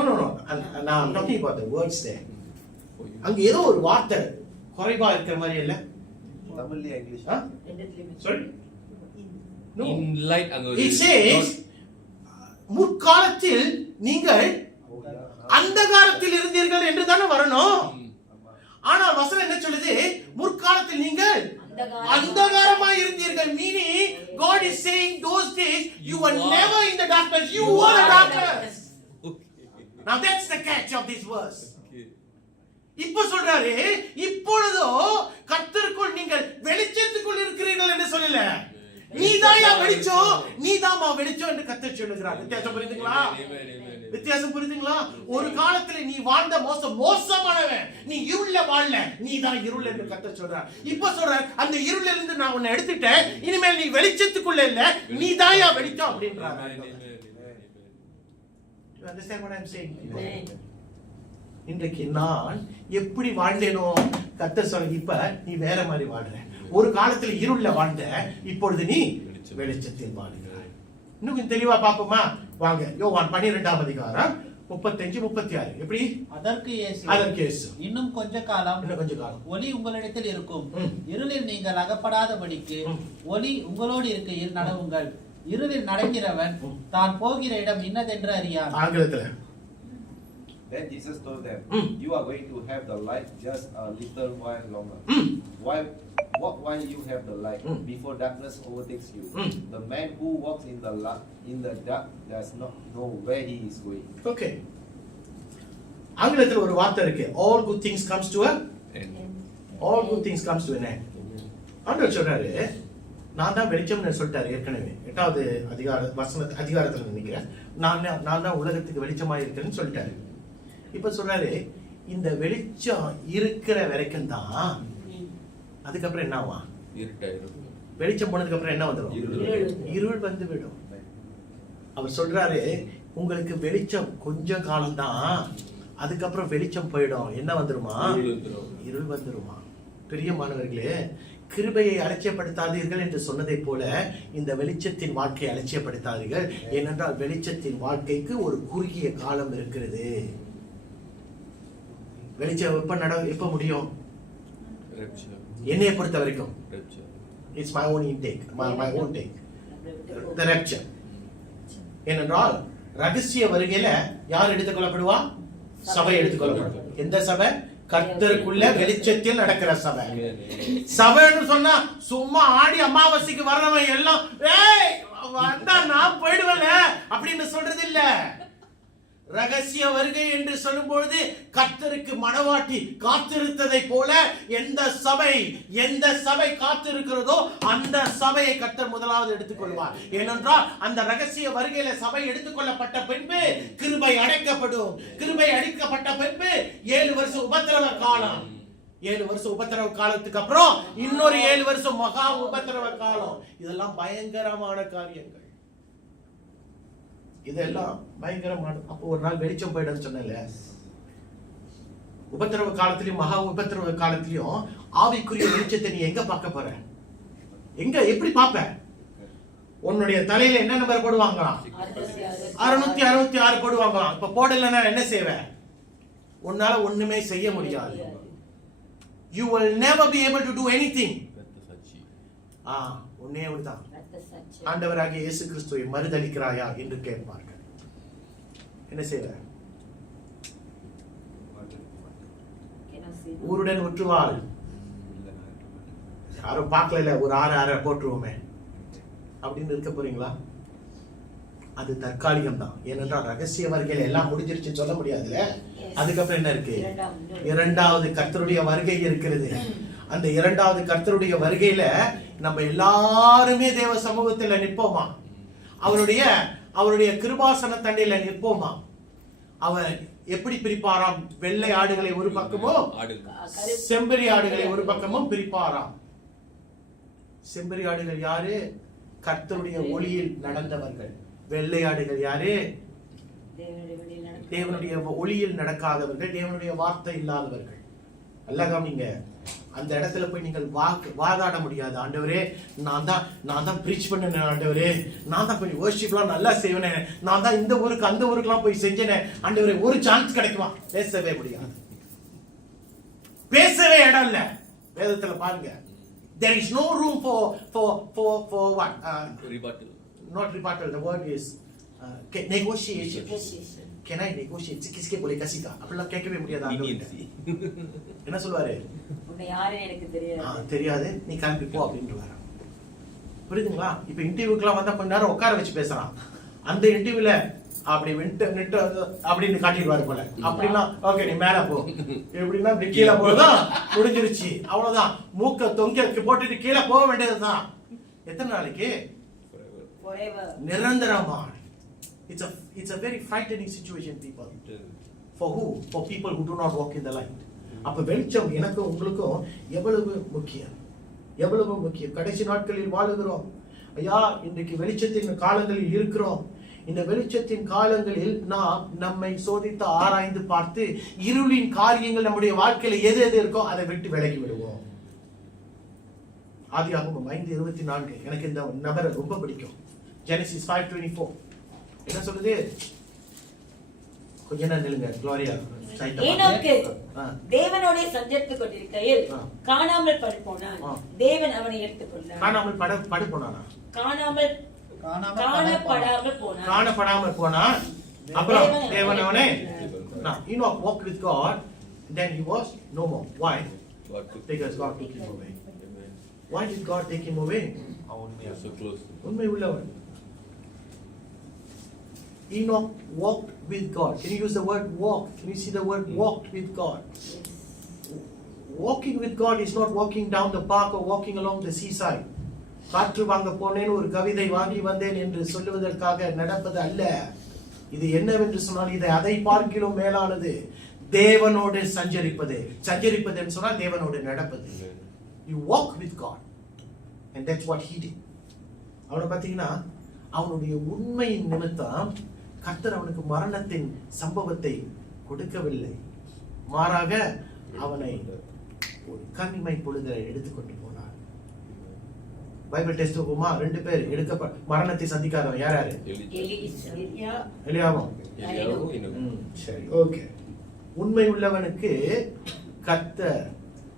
Now I'm talking about the words there. அங்க ஏதோ ஒரு வார்த்தை குறைபா இருக்கிற மாதிரி இல்ல? தமிழ்ல English. Sorry? No. In light it says முற்காலத்தில் நீங்கள் அந்தகாரத்தில் இருந்தீர்கள் என்று தானே வரணும். ஆனா வசனம் என்ன சொல்லுது? முற்காலத்தில் நீங்கள் அந்தகாரமாய் இருந்தீர்கள். Meaning God is saying those days you were never in the darkness, you were the darkness. Now that's the catch of this verse. இப்ப சொல்றாரு, இப்பொழுதோ கர்த்தருக்குள் நீங்கள் வெளிச்சத்துக்குள் இருக்கிறீர்கள் என்று சொல்லல. நீதாயா வெளிச்சம், நீதாமா வெளிச்சம் என்று கர்த்தர் சொல்லுகிறார். வித்தியாசம் புரியுதுங்களா? வித்தியாசம் புரியுதுங்களா? ஒரு காலத்துல நீ வாழ்ந்த மோசமானவன், நீ இருள்ல வாழல, நீதான் இருள் என்று கர்த்தர் சொல்றார். இப்ப சொல்றார், அந்த இருள்ல இருந்து நான் உன்னை எடுத்துட்டேன், இனிமேல் நீ வெளிச்சத்துக்குள்ள இல்ல, நீதாயா வெளிச்சம் அப்படின்றார். You understand what I'm saying? இன்றைக்கு நான் எப்படி வாழ்ந்தேனோ கர்த்தர் சொல்ற, இப்ப நீ வேற மாதிரி வாழ்ற. ஒரு காலத்துல இருள்ல வாழ்ந்த, இப்பொழுது நீ வெளிச்சத்தில் வாழ்கிறாய். இன்னும் தெளிவா பாப்போமா? வாங்க, யோவான் 12ஆம் அதிகாரம் 35-36. எப்படி? அதற்கு இயேசு, இன்னும் கொஞ்ச காலம் ஒளி உங்களிடத்தில் இருக்கும், இருளில் நீங்கள் அகப்படாதபடிக்கு ஒளி உங்களோடு இருக்கையில் நடவுங்கள். இருளில் நடக்கிறவன் தான் போகிற இடம் இன்னதென்று அறியான். ஆங்கிலத்துல Then Jesus told them, you are going to have the light just a little while longer. Walk while you have the light, before darkness overtakes you. The man who walks in the dark does not know where he is going. Okay. ஆங்கிலத்துல ஒரு வார்த்தை இருக்கு, all good things comes to an end. All good things comes to an end. ஆண்டவர் சொல்றாரு, நான் தான் வெளிச்சம்னு சொல்லிட்டாரு ஏற்கனவே 8வது அதிகாரத்துல நினைக்கிறேன். நான் தான் உலகத்துக்கு வெளிச்சமா இருக்கிறேன்னு சொல்லிட்டாரு. இப்ப சொல்றாரு, இந்த வெளிச்சம் இருக்கிற வரைக்கும் தான். அதுக்கப்புறம் என்ன ஆகும்? வெளிச்சம் போனதுக்கு அப்புறம் என்ன வந்துடும்? இருள் வந்து விடும். அவர் சொல்றாரு, உங்களுக்கு வெளிச்சம் கொஞ்ச காலம் தான், அதுக்கப்புறம் வெளிச்சம் போயிடும். என்ன வந்துருமா? இருள் வந்துருமா? பிரியமானவர்களே, கிருபையை அலட்சியப்படுத்தாதீர்கள் என்று சொன்னதை போல இந்த வெளிச்சத்தின் வாழ்க்கையை அலட்சியப்படுத்தாதீர்கள். ஏனென்றால் வெளிச்சத்தின் வாழ்க்கைக்கு ஒரு குறுகிய காலம் இருக்கிறது. வெளிச்சம் எப்ப முடியும்? என்னைய பொறுத்த வரைக்கும் it's my own intake, my own take. the rapture. ஏனென்றால் ரகசிய வருகையில யார் எடுத்துக்கொள்ளப்படுவா? சபை எடுத்துக்கொள்ளப்படும். எந்த சபை? கர்த்தருக்குள்ள வெளிச்சத்தில் நடக்கிற சபை. சபைன்னு சொன்னா சும்மா ஆடி அமாவாசைக்கு வர்றவன் எல்லாம் ஏய் வந்தா நான் போயிடுவேல அப்படின்னு சொல்றது இல்ல. ரகசிய வருகை என்று சொல்லும் பொழுது கர்த்தருக்கு மணவாட்டி காத்திருத்ததை போல எந்த சபை காத்திருக்கிறதோ அந்த சபையை கர்த்தர் முதலாவது எடுத்துக்கொள்வார். ஏனென்றால் அந்த ரகசிய வருகையில சபை எடுத்துக்கொள்ளப்பட்ட பின்பு கிருபை அடைக்கப்படும். கிருபை அடைக்கப்பட்ட பின்பு 7 வருஷம் உபத்திரவ காலம். 7 வருஷம் உபத்திரவ காலத்துக்கு அப்புறம் இன்னொரு 7 வருஷம் மகா உபத்திரவ காலம். இதெல்லாம் பயங்கரமான காரியங்கள். இதெல்லாம் பயங்கரமான. அப்போ ஒரு நாள் வெளிச்சம் போயிடும் சொன்னல. உபத்திரவ காலத்திலயும் மகா உபத்திரவ காலத்திலயும் ஆவிக்குரிய வெளிச்சத்தை நீ எங்க பார்க்க போற? எங்க எப்படி பார்ப்ப? உன்னுடைய தலையில என்ன நம்பர் போடுவாங்களாம்? 666 போடுவாங்களாம். இப்ப போடலன்னா என்ன செய்வ? உன்னால ஒண்ணுமே செய்ய முடியாது. You will never be able to do anything. உன்னே அப்படிதான். ஆண்டவராகிய இயேசு கிறிஸ்துவை மறுதலிக்கிறாயா என்று கேட்பார்கள். என்ன செய்வ? ஊருடன் உற்றுவாள். யாரும் பார்க்கல, ஒரு 6 போட்டுருவோமே அப்படின்னு இருக்க போறீங்களா? அது தற்காலிகம் தான். ஏனென்றால் ரகசிய வருகையில எல்லாம் முடிஞ்சிருச்சு சொல்ல முடியாதுல. அதுக்கப்புறம் என்ன இருக்கு? இரண்டாவது கர்த்தருடைய வருகை இருக்கிறது. அந்த இரண்டாவது கர்த்தருடைய வருகையில நம்ம எல்லாருமே தேவ சமூகத்துல நிற்போமா? அவருடைய கிருபாசன தண்டையில நிற்போமா? அவர் எப்படி பிரிப்பாராம்? வெள்ளை ஆடுகளை ஒரு பக்கமும் செம்பரி ஆடுகளை ஒரு பக்கமும் பிரிப்பாராம். செம்பரி ஆடுகள் யாரு? கர்த்தருடைய ஒளியில் நடந்தவர்கள். வெள்ளை ஆடுகள் யாரு? தேவனுடைய ஒளியில் நடக்காதவர்கள், தேவனுடைய வார்த்தை இல்லாதவர்கள். அல்ல கவனிங்க. அந்த இடத்துல போய் நீங்கள் வாதாட முடியாது. ஆண்டவரே நான் தான் பிரீச் பண்ணேன், ஆண்டவரே நான் தான் போய் வர்ஷிப்லாம் நல்லா செய்வேன், நான் தான் இந்த ஊருக்கு அந்த ஊருக்குலாம் போய் செஞ்சேனே, ஆண்டவரே ஒரு சான்ஸ் கிடைக்குமா? பேசவே முடியாது. பேசவே இடம் இல்ல. வேதத்துல பாருங்க. There is no room for what? Rebuttal. Not rebuttal. The word is negotiation. Can I negotiate? किसके बोले कसी का அப்படிலாம் கேட்கவே முடியாது. என்ன சொல்வாரு? உன்னை யாரே எனக்கு தெரியாது, நீ கிளம்பி போ அப்படின்றாரு. புரியுதுங்களா? இப்ப இன்டர்வியூக்குலாம் வந்தா கொஞ்ச நேரம் உட்கார வச்சு பேசுறான். அந்த இன்டர்வியூல அப்படி நிட்டு அப்படின்னு காட்டிடுவாரு போல. அப்படின்னா ஓகே நீ மேல போ, எப்படின்னா இப்படி கீழே போறதான் முடிஞ்சிருச்சு, அவ்வளவுதான். மூக்க தொங்க போட்டுட்டு கீழே போக வேண்டியதுதான். எத்தனை நாளைக்கு? நிரந்தரமா. It's a very frightening situation, people. For who? For people who do not walk in the light. அப்ப வெளிச்சம் எனக்கு உங்களுக்கும் எவ்வளவு முக்கியம். கடைசி நாட்களில் வாழுகிறோம் ஐயா. இன்றைக்கு வெளிச்சத்தின் காலங்களில் இருக்கிறோம். இந்த வெளிச்சத்தின் காலங்களில் நாம் நம்மை சோதித்து ஆராய்ந்து பார்த்து இருளின் காரியங்கள் நம்முடைய வாழ்க்கையில எது இருக்கோ அதை விட்டு விலகி விடுவோம். ஆதியாகமம் 5:24 எனக்கு இந்த நபரை ரொம்ப பிடிக்கும். Genesis 5:24 என்ன சொல்லுது? கொஞ்ச நேரம் நில்லுங்க. குளோரியா ஏனோக்கு தேவனோடே சஞ்சரித்துக் கொண்டிருக்கையில் காணாமல் படுபோனான். தேவன் அவனை எடுத்துக்கொண்டார். காணப்படாமல் போனான். அப்புறம் தேவன் அவனை Enoch walked with God, then he was no more. Why? Because God took him away. Why did God take him away? So close. உண்மை உள்ளவன். Enoch walked with God. Can you use the word walk? Can you see the word walked with God? Walking with God is not walking down the park or walking along the seaside. காற்று வாங்க போனேன், ஒரு கவிதை வாங்கி வந்தேன் என்று சொல்லுவதற்காக நடப்பது அல்ல. இது என்னவென்று சொன்னால் இது அதை பார்க்கிலும் மேலானது. தேவனோடு சஞ்சரிப்பது என்று சொன்னால் தேவனோடு நடப்பது. You walk with God, and that's what he did. அவனை பார்த்தீங்கன்னா அவனுடைய உண்மையின் நிமித்தம் கர்த்தர் அவனுக்கு மரணத்தின் சம்பவத்தை கொடுக்கவில்லை. மாறாக அவனை கன்னிமை பொழுதை எடுத்துக்கொண்டு போனார். பைபிள் டெஸ்ட் போமா 2 பேர் மரணத்தை சந்திக்காதவன் யாரு? எலியாவும். சரி, ஓகே. உண்மை உள்ளவனுக்கு கர்த்தர்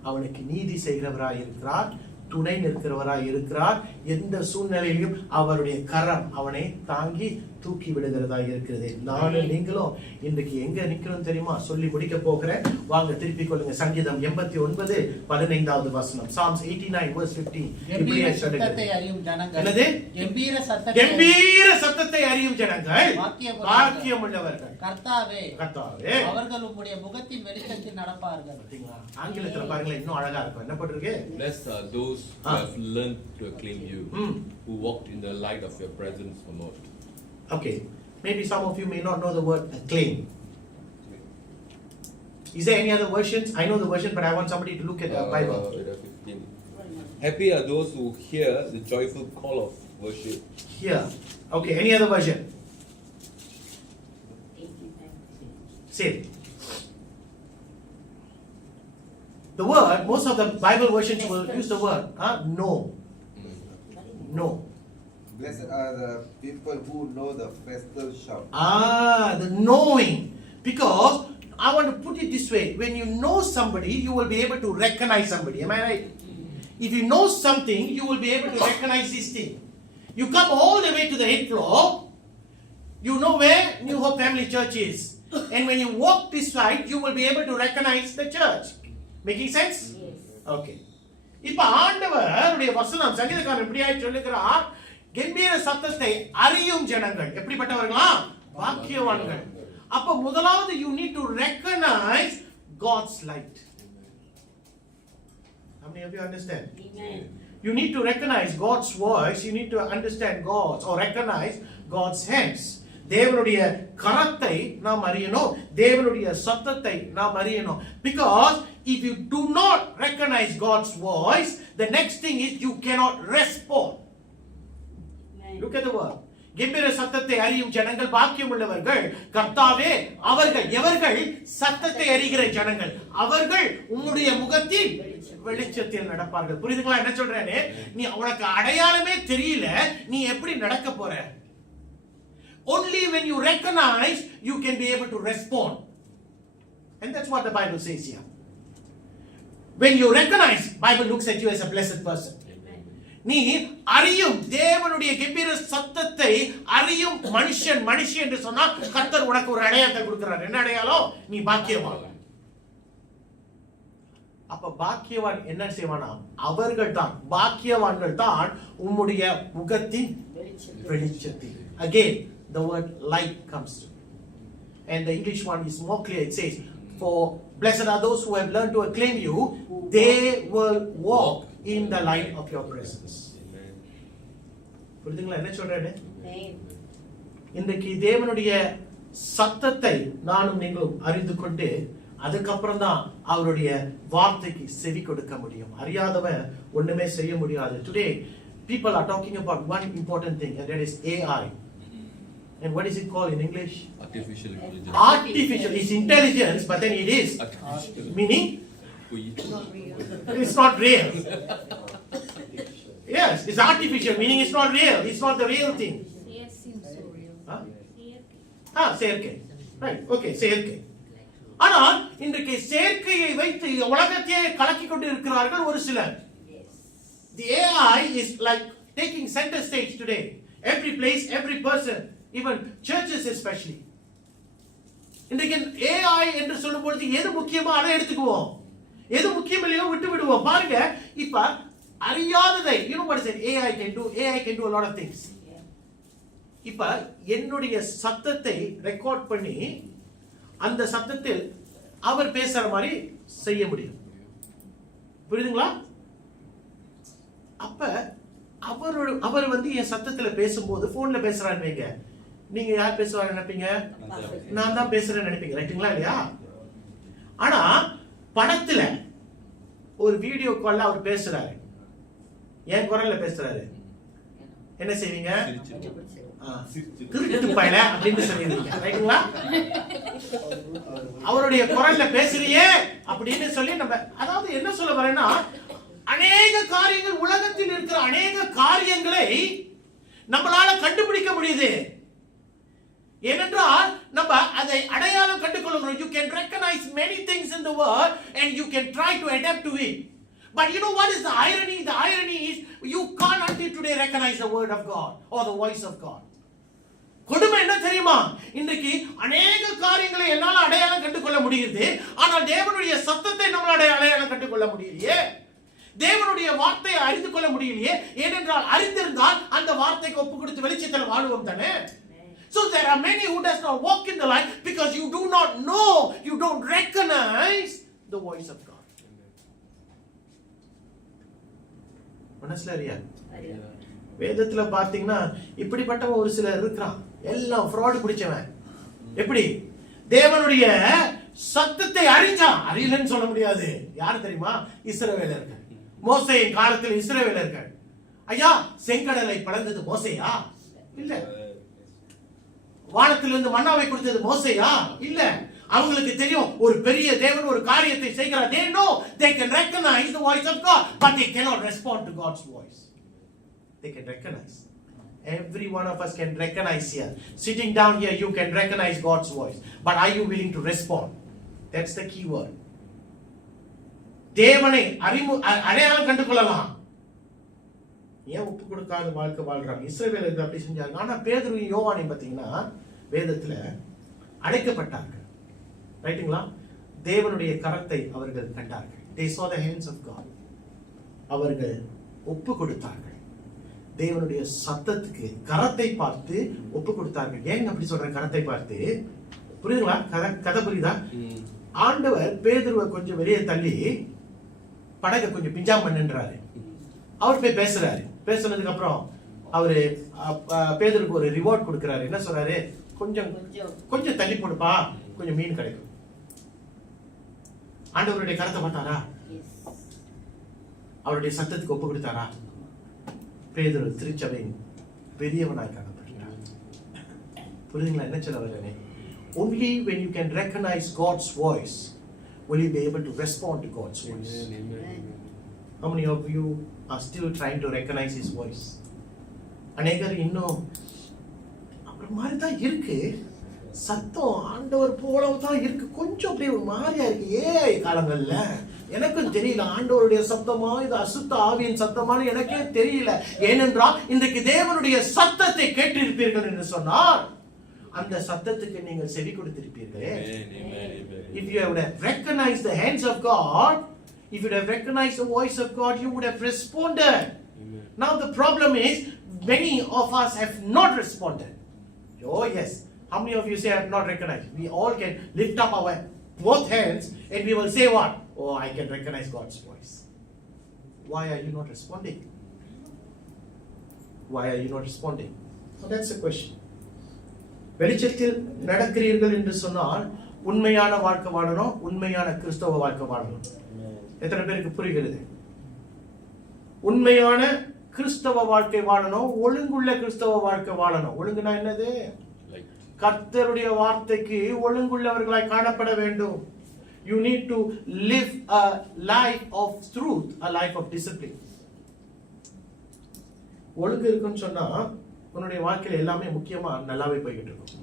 அவனுக்கு நீதி செய்கிறவராய் இருக்கிறார். துணை நிற்கிறவராய் இருக்கிறார். எந்த சூழ்நிலையிலும் அவருடைய கரம் அவனை தாங்கி தூக்கி விடுகிறதா இருக்கிறது. நானும் நீங்களும் இன்றைக்கு எங்க நிக்கிறோம் தெரியுமா? சொல்லி முடிக்க போகிறேன். வாங்க திருப்பிக் கொள்ளுங்க. சங்கீதம் 89:15 வசனம். Psalms 89 verse 15. கம்பீர சத்தத்தை அறியும் ஜனங்கள். என்னது? கம்பீர சத்தத்தை அறியும் ஜனங்கள் பாக்கியம் உள்ளவர்கள். கர்த்தாவே கர்த்தாவே அவர்கள் உம்முடைய முகத்தின் வெளிச்சத்தில் நடப்பார்கள். ஆங்கிலத்துல பாருங்களேன், இன்னும் அழகா இருக்கும். என்ன போட்டிருக்கு? Blessed are those who have learned to acclaim you, who walked in the light of your presence, O Lord. Okay, maybe some of you may not know the word acclaim. Is there any other versions? I know the version, but I want somebody to look at the Bible. 15. Happy are those who hear the joyful call of worship. Here. Okay, any other version? Say it. The word, most of the Bible versions will use the word, no. No. Blessed are the people who know the festal shout. The knowing. Because I want to put it this way, when you know somebody, you will be able to recognize somebody. Am I right? If you know something, you will be able to recognize this thing. You come all the way to the 8th floor, you know where New Hope Family Church is. And when you walk this side, you will be able to recognize the church. Making sense? Yes. Okay. இப்ப ஆண்டவருடைய வசனம் சங்கீதக்காரன் இப்படியாய் சொல்லுகிறார், கம்பீர சத்தத்தை அறியும் ஜனங்கள் எப்படிப்பட்டவர்களா? பாக்கியவான்கள். அப்ப முதலாவது you need to recognize God's light. How many of you understand? Amen. You need to recognize God's voice, you need to understand God's or recognize God's hands. தேவனுடைய கரத்தை நாம் அறியணும், தேவனுடைய சத்தத்தை நாம் அறியணும். Because if you do not recognize God's voice, the next thing is you cannot respond. Look at the word. கம்பீர சத்தத்தை அறியும் ஜனங்கள் பாக்கியம் உள்ளவர்கள். கர்த்தாவே அவர்கள் எவர்கள்? சத்தத்தை அறிகிற ஜனங்கள். அவர்கள் உம்முடைய முகத்தின் வெளிச்சத்தில் நடப்பார்கள். புரியுதுங்களா என்ன சொல்றேன்னு? நீ உனக்கு அடையாளமே தெரியல, நீ எப்படி நடக்க போற? Only when you recognize, you can be able to respond. And that's what the Bible says here. When you recognize, Bible looks at you as a blessed person. நீ அறியும் தேவனுடைய கம்பீர சத்தத்தை அறியும் மனுஷன் என்று சொன்னா கர்த்தர் உனக்கு ஒரு அடையாளத்தை கொடுக்கிறார். என்ன அடையாளம்? நீ பாக்கியவான். அப்ப பாக்கியவான் என்ன செய்வானா? அவர்கள் தான் பாக்கியவான்கள் தான் உம்முடைய முகத்தின் வெளிச்சத்தில். Again, the word light comes to. And the English one is more clear. It says, for blessed are those who have learned to acclaim you, they will walk in the light of your presence. புரியுதுங்களா என்ன சொல்றேன்னு? இன்றைக்கு தேவனுடைய சத்தத்தை நானும் நீங்களும் அறிந்து கொண்டு அதுக்கப்புறம் தான் அவருடைய வார்த்தைக்கு செவி கொடுக்க முடியும். அறியாதவன் ஒண்ணுமே செய்ய முடியாது. Today people are talking about one important thing, and that is AI. And what is it called in English? Artificial intelligence. Artificial. It's intelligence, but then it is. Meaning? It's not real. Yes, it's artificial, meaning it's not real. It's not the real thing. Yes, seems so real. செயற்கை. Right, okay, செயற்கை. ஆனால் இன்றைக்கு செயற்கையை வைத்து உலகத்தையே கலக்கி கொண்டு இருக்கிறார்கள் ஒரு சிலர். The AI is like taking center stage today. Every place, every person, even churches especially. இன்றைக்கு AI என்று சொல்லும் பொழுது எது முக்கியமோ அதை எடுத்துக்குவோம், எது முக்கியம் இல்லையோ விட்டு விடுவோம். பாருங்க, இப்ப அறியாததை, you know what is it? AI can do a lot of things. இப்ப என்னுடைய சத்தத்தை ரெக்கார்ட் பண்ணி அந்த சத்தத்தில் அவர் பேசுற மாதிரி செய்ய முடியும். புரியுதுங்களா? அப்ப அவர் வந்து என் சத்தத்துல பேசும்போது போன்ல பேசுறான்னு வைங்க, நீங்க யார் பேசுவாங்க நினைப்பீங்க? நான் தான் பேசுறேன்னு நினைப்பீங்க. ரைட்டுங்களா இல்லையா? ஆனா படத்துல ஒரு வீடியோ கால்ல அவர் பேசுறாரு, என் குரல்ல பேசுறாரு, என்ன செய்வீங்க? திருட்டு பயல அப்படின்னு சொல்லிடுவீங்க. ரைட்டுங்களா? அவருடைய குரல்ல பேசுறியே அப்படின்னு சொல்லி நம்ம, அதாவது என்ன சொல்ல வரேன்னா, அநேக காரியங்கள், உலகத்தில் இருக்கிற அநேக காரியங்களை நம்மளால கண்டுபிடிக்க முடியுது. ஏனென்றால் நம்ம அதை அடையாளம் கண்டு கொள்கிறோம். You can recognize many things in the world and you can try to adapt to it. But you know what is the irony? The irony is you can't until today recognize the word of God or the voice of God. கொடுமை என்ன தெரியுமா? இன்றைக்கு அநேக காரியங்களை என்னால் அடையாளம் கண்டு கொள்ள முடியுது. ஆனால் தேவனுடைய சத்தத்தை நம்மளால அடையாளம் கண்டு கொள்ள முடியலையே. தேவனுடைய வார்த்தையை அறிந்து கொள்ள முடியலையே. ஏனென்றால் அறிந்திருந்தால் அந்த வார்த்தைக்கு ஒப்பு கொடுத்து வெளிச்சத்தில் வாழுவோம் தானே. So there are many who does not walk in the light because you do not know, you don't recognize the voice of God. மனசுல அறியா? வேதத்துல பாத்தீங்கன்னா இப்படிப்பட்டவன் ஒரு சிலர் இருக்கிறான். எல்லாம் ஃப்ராட் பிடிச்சவன். எப்படி? தேவனுடைய சத்தத்தை அறிஞ்சான். அறியலன்னு சொல்ல முடியாது. யார் தெரியுமா? இஸ்ரவேலர்கள். மோசேயின் காலத்தில் இஸ்ரவேலர்கள். ஐயா, செங்கடலை பிளந்தது மோசேயா? இல்ல. வானத்திலிருந்து மன்னாவை கொடுத்தது மோசேயா? இல்ல. அவங்களுக்கு தெரியும் ஒரு பெரிய தேவன் ஒரு காரியத்தை செய்கிறார். They know, they can recognize the voice of God, but they cannot respond to God's voice. They can recognize. Every one of us can recognize here. Sitting down here, you can recognize God's voice. But are you willing to respond? That's the key word. தேவனை அடையாளம் கண்டு கொள்ளலாம். ஏன் ஒப்பு கொடுக்காத வாழ்க்கை வாழ்றாங்க? இஸ்ரவேலர்கள் அப்படி செஞ்சாங்க. ஆனா பேதுருவையும் யோவானையும் பார்த்தீங்கன்னா வேதத்துல அடைக்கப்பட்டார்கள். ரைட்டுங்களா? தேவனுடைய கரத்தை அவர்கள் கண்டார்கள். They saw the hands of God. அவர்கள் ஒப்பு கொடுத்தார்கள். தேவனுடைய சத்தத்துக்கு கரத்தை பார்த்து ஒப்பு கொடுத்தார்கள். ஏங்க அப்படி சொல்றேன்? கரத்தை பார்த்து புரியுதுங்களா? கதை புரியுதா? ஆண்டவர் பேதுருவை கொஞ்சம் வெளியே தள்ளி படகை கொஞ்சம் பிஞ்சாம் பண்ணுன்றாரு. அவர் போய் பேசுறாரு. பேசுனதுக்கு அப்புறம் அவரு பேதுருக்கு ஒரு ரிவார்ட் கொடுக்கிறாரு. என்ன சொல்றாரு? கொஞ்சம் தள்ளி போடுப்பா, கொஞ்சம் மீன் கிடைக்கும். ஆண்டவருடைய கரத்தை பார்த்தாரா? அவருடைய சத்தத்துக்கு ஒப்பு கொடுத்தாரா? பேதுரு திருச்சபையின் பெரியவனாய் காணப்படுகிறார். புரியுதுங்களா என்ன சொல்ல வரேனே? Only when you can recognize God's voice will you be able to respond to God's voice. How many of you are still trying to recognize His voice? அநேகர் இன்னும் அப்புறம் மாதிரி தான் இருக்கு. சத்தம் ஆண்டவர் போலதான் இருக்கு. கொஞ்சம் அப்படியே ஒரு மாதிரியா இருக்கு. ஏஐ காலங்கள்ல எனக்கும் தெரியல ஆண்டவருடைய சத்தமா இது அசுத்த ஆவியின் சத்தமானு எனக்கே தெரியல. ஏனென்றால் இன்றைக்கு தேவனுடைய சத்தத்தை கேட்டிருப்பீர்கள் என்று சொன்னால் அந்த சத்தத்துக்கு நீங்கள் செவி கொடுத்திருப்பீர்களே. If you would have recognized the hands of God, if you would have recognized the voice of God, you would have responded. Now the problem is many of us have not responded. Oh yes, how many of you say I have not recognized? We all can lift up our both hands and we will say what? Oh, I can recognize God's voice. Why are you not responding? Why are you not responding? So that's the question. வெளிச்சத்தில் நடக்கிறீர்கள் என்று சொன்னால் உண்மையான வாழ்க்கை வாழணும், உண்மையான கிறிஸ்தவ வாழ்க்கை வாழணும். எத்தனை பேருக்கு புரிகிறது? உண்மையான கிறிஸ்தவ வாழ்க்கை வாழணும், ஒழுங்குள்ள கிறிஸ்தவ வாழ்க்கை வாழணும். ஒழுங்குனா என்னது? கர்த்தருடைய வார்த்தைக்கு ஒழுங்குள்ளவர்களாய் காணப்பட வேண்டும். You need to live a life of truth, a life of discipline. ஒழுங்கு இருக்குன்னு சொன்னா உன்னுடைய வாழ்க்கையில எல்லாமே முக்கியமா நல்லாவே போயிட்டு இருக்கும்.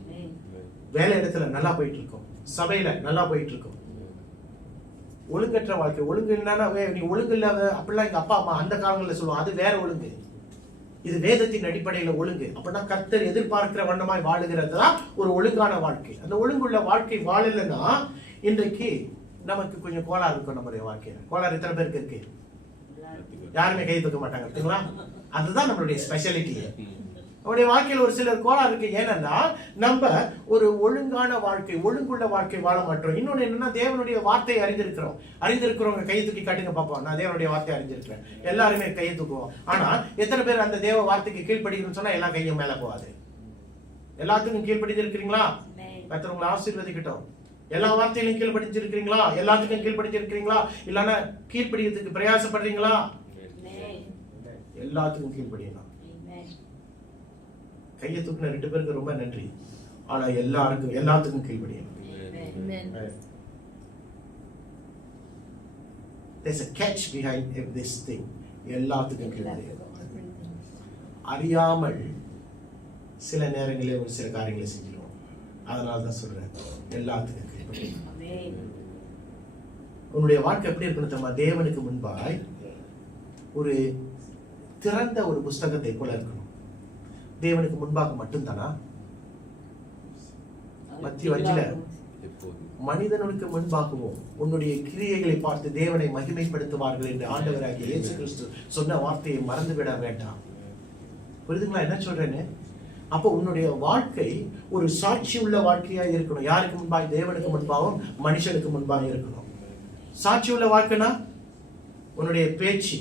வேலை இடத்துல நல்லா போயிட்டு இருக்கும், சபையில நல்லா போயிட்டு இருக்கும். ஒழுங்கற்ற வாழ்க்கை, ஒழுங்கு இல்லைன்னா நீ ஒழுங்கு இல்லாத அப்படிலாம் எங்க அப்பா அம்மா அந்த காலங்களில் சொல்லுவோம். அது வேற ஒழுங்கு. இது வேதத்தின் அடிப்படையில ஒழுங்கு. அப்படின்னா கர்த்தர் எதிர்பார்க்கிற வண்ணமாய் வாழுகிறது தான் ஒரு ஒழுங்கான வாழ்க்கை. அந்த ஒழுங்குள்ள வாழ்க்கை வாழலைன்னா இன்றைக்கு நமக்கு கொஞ்சம் கோளாறு இருக்கும். நம்முடைய வாழ்க்கையில கோளாறு எத்தனை பேருக்கு இருக்கு? யாருமே கை தூக்க மாட்டாங்க. அதுதான் நம்மளுடைய ஸ்பெஷாலிட்டி. நம்முடைய வாழ்க்கையில் ஒரு சிலர் கோளாறு இருக்கு. ஏன்னா நம்ம ஒரு ஒழுங்கான வாழ்க்கை, ஒழுங்குள்ள வாழ்க்கை வாழ மாட்டோம். இன்னொன்னு என்னன்னா தேவனுடைய வார்த்தையை அறிந்திருக்கிறவங்க கையை தூக்கி காட்டுங்க பார்ப்போம். நான் தேவனுடைய வார்த்தையை அறிஞ்சிருக்கிறேன். எல்லாருமே கையை தூக்குவோம். ஆனா எத்தனை பேர் அந்த தேவ வார்த்தைக்கு கீழ்படிக்கணும்னு சொன்னா எல்லா கையும் மேல போகாது. எல்லாத்துக்கும் கீழ்படிந்து இருக்கிறீங்களா? கர்த்தர் உங்களை ஆசீர்வதிக்கட்டும். எல்லா வார்த்தையிலும் கீழ்படிஞ்சிருக்கிறீங்களா? எல்லாத்துக்கும் கீழ்படிஞ்சிருக்கிறீங்களா? இல்லைன்னா கீழ்படிக்கிறதுக்கு பிரயாசப்படுறீங்களா? எல்லாத்துக்கும் கீழ்படியலாம். கையை தூக்கின 2 பேருக்கு ரொம்ப நன்றி. ஆனா எல்லாத்துக்கும் கீழ்படியலாம். There's a catch behind this thing. எல்லாத்துக்கும் கீழ்படியலாம். அறியாமல் சில நேரங்களில் ஒரு சில காரியங்களை செஞ்சிருவோம். அதனால தான் சொல்றேன் எல்லாத்துக்கும் கீழ்படியலாம். உன்னுடைய வாழ்க்கை எப்படி இருக்கணும் தெரியுமா? தேவனுக்கு முன்பாய் ஒரு திறந்த ஒரு புஸ்தகத்தை போல இருக்கணும். தேவனுக்கு முன்பாக மட்டும்தானா? மத்திய 5 மனிதனுக்கு முன்பாகவும் உன்னுடைய கிரியைகளை பார்த்து தேவனை மகிமைப்படுத்துவார்கள் என்று ஆண்டவராகிய இயேசு கிறிஸ்து சொன்ன வார்த்தையை மறந்துவிட வேண்டாம். புரியுதுங்களா என்ன சொல்றேன்னு? அப்போ உன்னுடைய வாழ்க்கை ஒரு சாட்சி உள்ள வாழ்க்கையா இருக்கணும். யாருக்கு முன்பாக? தேவனுக்கு முன்பாகவும் மனுஷனுக்கு முன்பாக இருக்கணும். சாட்சி உள்ள வாழ்க்கைனா உன்னுடைய பேச்சு,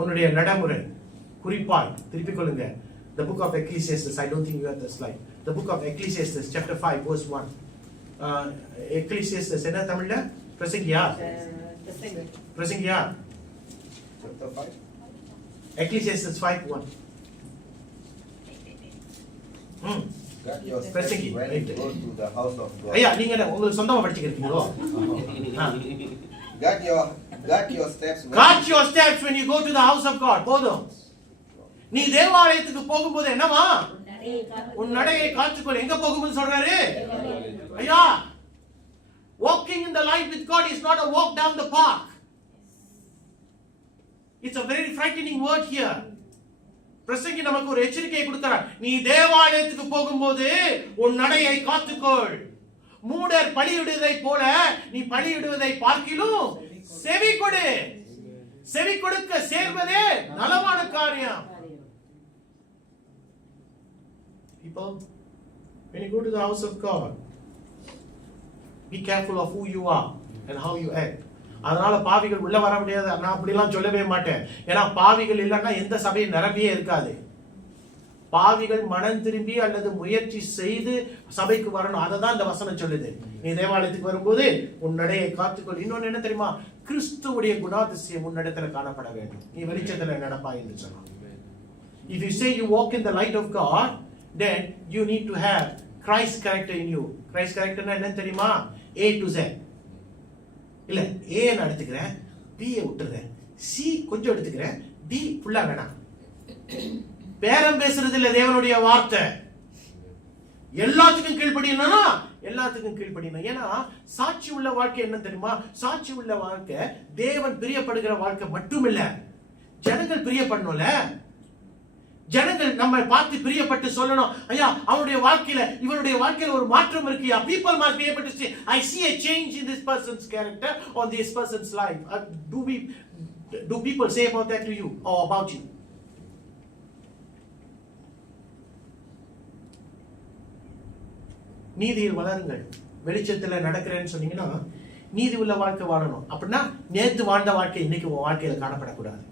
உன்னுடைய நடைமுறை. குறிப்பாய் திருப்பிக் கொள்ளுங்க. The book of Ecclesiastes. I don't think you have the slide. The book of Ecclesiastes, chapter 5, verse 1. Ecclesiastes என்ன தமிழ்ல? பிரசங்கியா? பிரசங்கியா? Chapter 5. Ecclesiastes 5:1. Guard your steps Prasangi, when right. you go to the house of God. ஐயா நீங்க என்ன உங்களுக்கு சொந்தமா படிச்சிருக்கீங்களோ? Guard your steps when Guard your steps when you go to the house of God. போதும். நீ தேவாலயத்துக்கு போகும்போது என்னவா? உன் நடையை காத்துக்கொள். எங்க போகும்போது சொல்றாரு? ஐயா, walking in the light with God is not a walk down the park. It's a very frightening word here. பிரசங்கி நமக்கு ஒரு எச்சரிக்கையை கொடுக்கிறார். நீ தேவாலயத்துக்கு போகும்போது உன் நடையை காத்துக்கொள். மூடர் பலியிடுவதை போல நீ பலியிடுவதை பார்க்கிலும் செவி கொடு. செவி கொடுக்க சேர்வதே நலமான காரியம். People, when you go to the house of God, be careful of who you are and how you act. அதனால பாவிகள் உள்ள வர முடியாது. நான் அப்படிலாம் சொல்லவே மாட்டேன். ஏன்னா பாவிகள் இல்லைன்னா எந்த சபையும் நிரம்பியே இருக்காது. பாவிகள் மனம் திரும்பி அல்லது முயற்சி செய்து சபைக்கு வரணும். அதை தான் இந்த வசனம் சொல்லுது. நீ தேவாலயத்துக்கு வரும்போது உன் நடையை காத்துக்கொள். இன்னொன்னு என்ன தெரியுமா? கிறிஸ்துவுடைய குணாதிசயம் உன்னிடத்துல காணப்பட வேண்டும். நீ வெளிச்சத்துல நடப்பாய் என்று சொன்னான். If you say you walk in the light of God, then you need to have Christ character in you. Christ character என்ன தெரியுமா? A to Z. இல்ல A நான் எடுத்துக்கிறேன், B விட்டுறேன், C கொஞ்சம் எடுத்துக்கிறேன், D ஃபுல்லா வேணாம். பேரம் பேசுறது இல்ல தேவனுடைய வார்த்தை. எல்லாத்துக்கும் கீழ்ப்படியணும்னா எல்லாத்துக்கும் கீழ்ப்படியணும். ஏன்னா சாட்சி உள்ள வாழ்க்கை என்ன தெரியுமா? சாட்சி உள்ள வாழ்க்கை தேவன் பிரியப்படுகிற வாழ்க்கை மட்டும் இல்ல, ஜனங்கள் பிரியப்படணும்ல. ஜனங்கள் நம்ம பார்த்து பிரியப்பட்டு சொல்லணும், ஐயா அவனுடைய வாழ்க்கையில இவனுடைய வாழ்க்கையில ஒரு மாற்றம் இருக்குயா. people must be able to say, I see a change in this person's character or this person's life. Do people say about that to you or about you? நீதியில் வளருங்கள். வெளிச்சத்துல நடக்கிறேன்னு சொன்னீங்கன்னா நீதி உள்ள வாழ்க்கை வாழணும். அப்படின்னா நேத்து வாழ்ந்த வாழ்க்கை இன்னைக்கு உன் வாழ்க்கையில காணப்படக்கூடாது.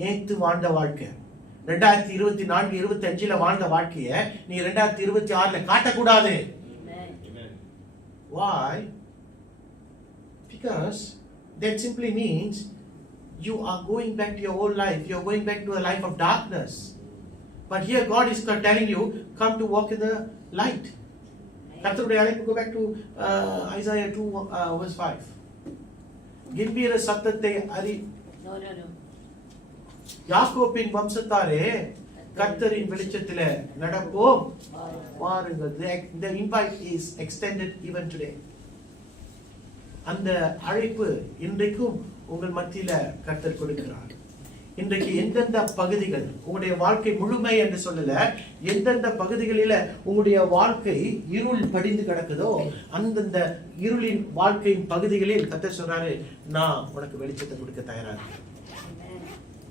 நேத்து வாழ்ந்த வாழ்க்கை 2024-25 வாழ்ந்த வாழ்க்கைய நீ 2026 காட்டக்கூடாது. Why? Because that simply means you are going back to your old life. You are going back to a life of darkness. But here God is telling you, come to walk in the light. கர்த்தருடைய அழைப்பு. Go back to Isaiah 2 verse 5. கிம்பீர சத்தத்தை யாக்கோபின் வம்சத்தாரே கர்த்தரின் வெளிச்சத்தில நடப்போம் வாருங்கள். The invite is extended even today. அந்த அழைப்பு இன்றைக்கும் உங்கள் மத்தியில கர்த்தர் கொடுக்கிறார். இன்றைக்கு எந்தெந்த பகுதிகள் உங்களுடைய வாழ்க்கை முழுமை என்று சொல்லல, எந்தெந்த பகுதிகளில உங்களுடைய வாழ்க்கை இருள் படிந்து கிடக்குதோ அந்தந்த இருளின் வாழ்க்கையின் பகுதிகளில் கர்த்தர் சொல்றாரு, நான் உனக்கு வெளிச்சத்தை கொடுக்க தயாரா இருக்கேன்.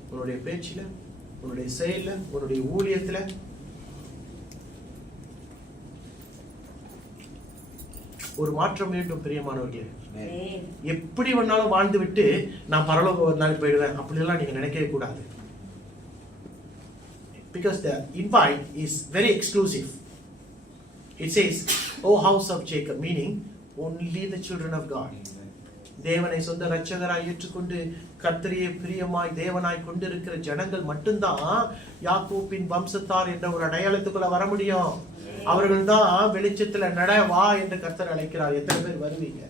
உன்னுடைய பேச்சில, உன்னுடைய செயல்ல, உன்னுடைய ஊழியத்துல ஒரு மாற்றம் வேண்டும். பிரியமானவர்களே, எப்படி வேணாலும் வாழ்ந்து விட்டு நான் பரலோகம் ஒரு நாள் போயிடுவேன் அப்படிலாம் நீங்க நினைக்கவே கூடாது. Because the invite is very exclusive. It says, "O house of Jacob," meaning only the children of God. தேவனை சொந்த இரட்சகராய் ஏற்றுக்கொண்டு கர்த்தரையே பிரியமாய் தேவனாய் கொண்டிருக்கிற ஜனங்கள் மட்டும்தான் யாக்கோபின் வம்சத்தார் என்ற ஒரு அடையாளத்துக்குள்ள வர முடியும். அவர்கள் தான் வெளிச்சத்துல நட வா என்று கர்த்தர் அழைக்கிறார். எத்தனை பேர் வருவீங்க?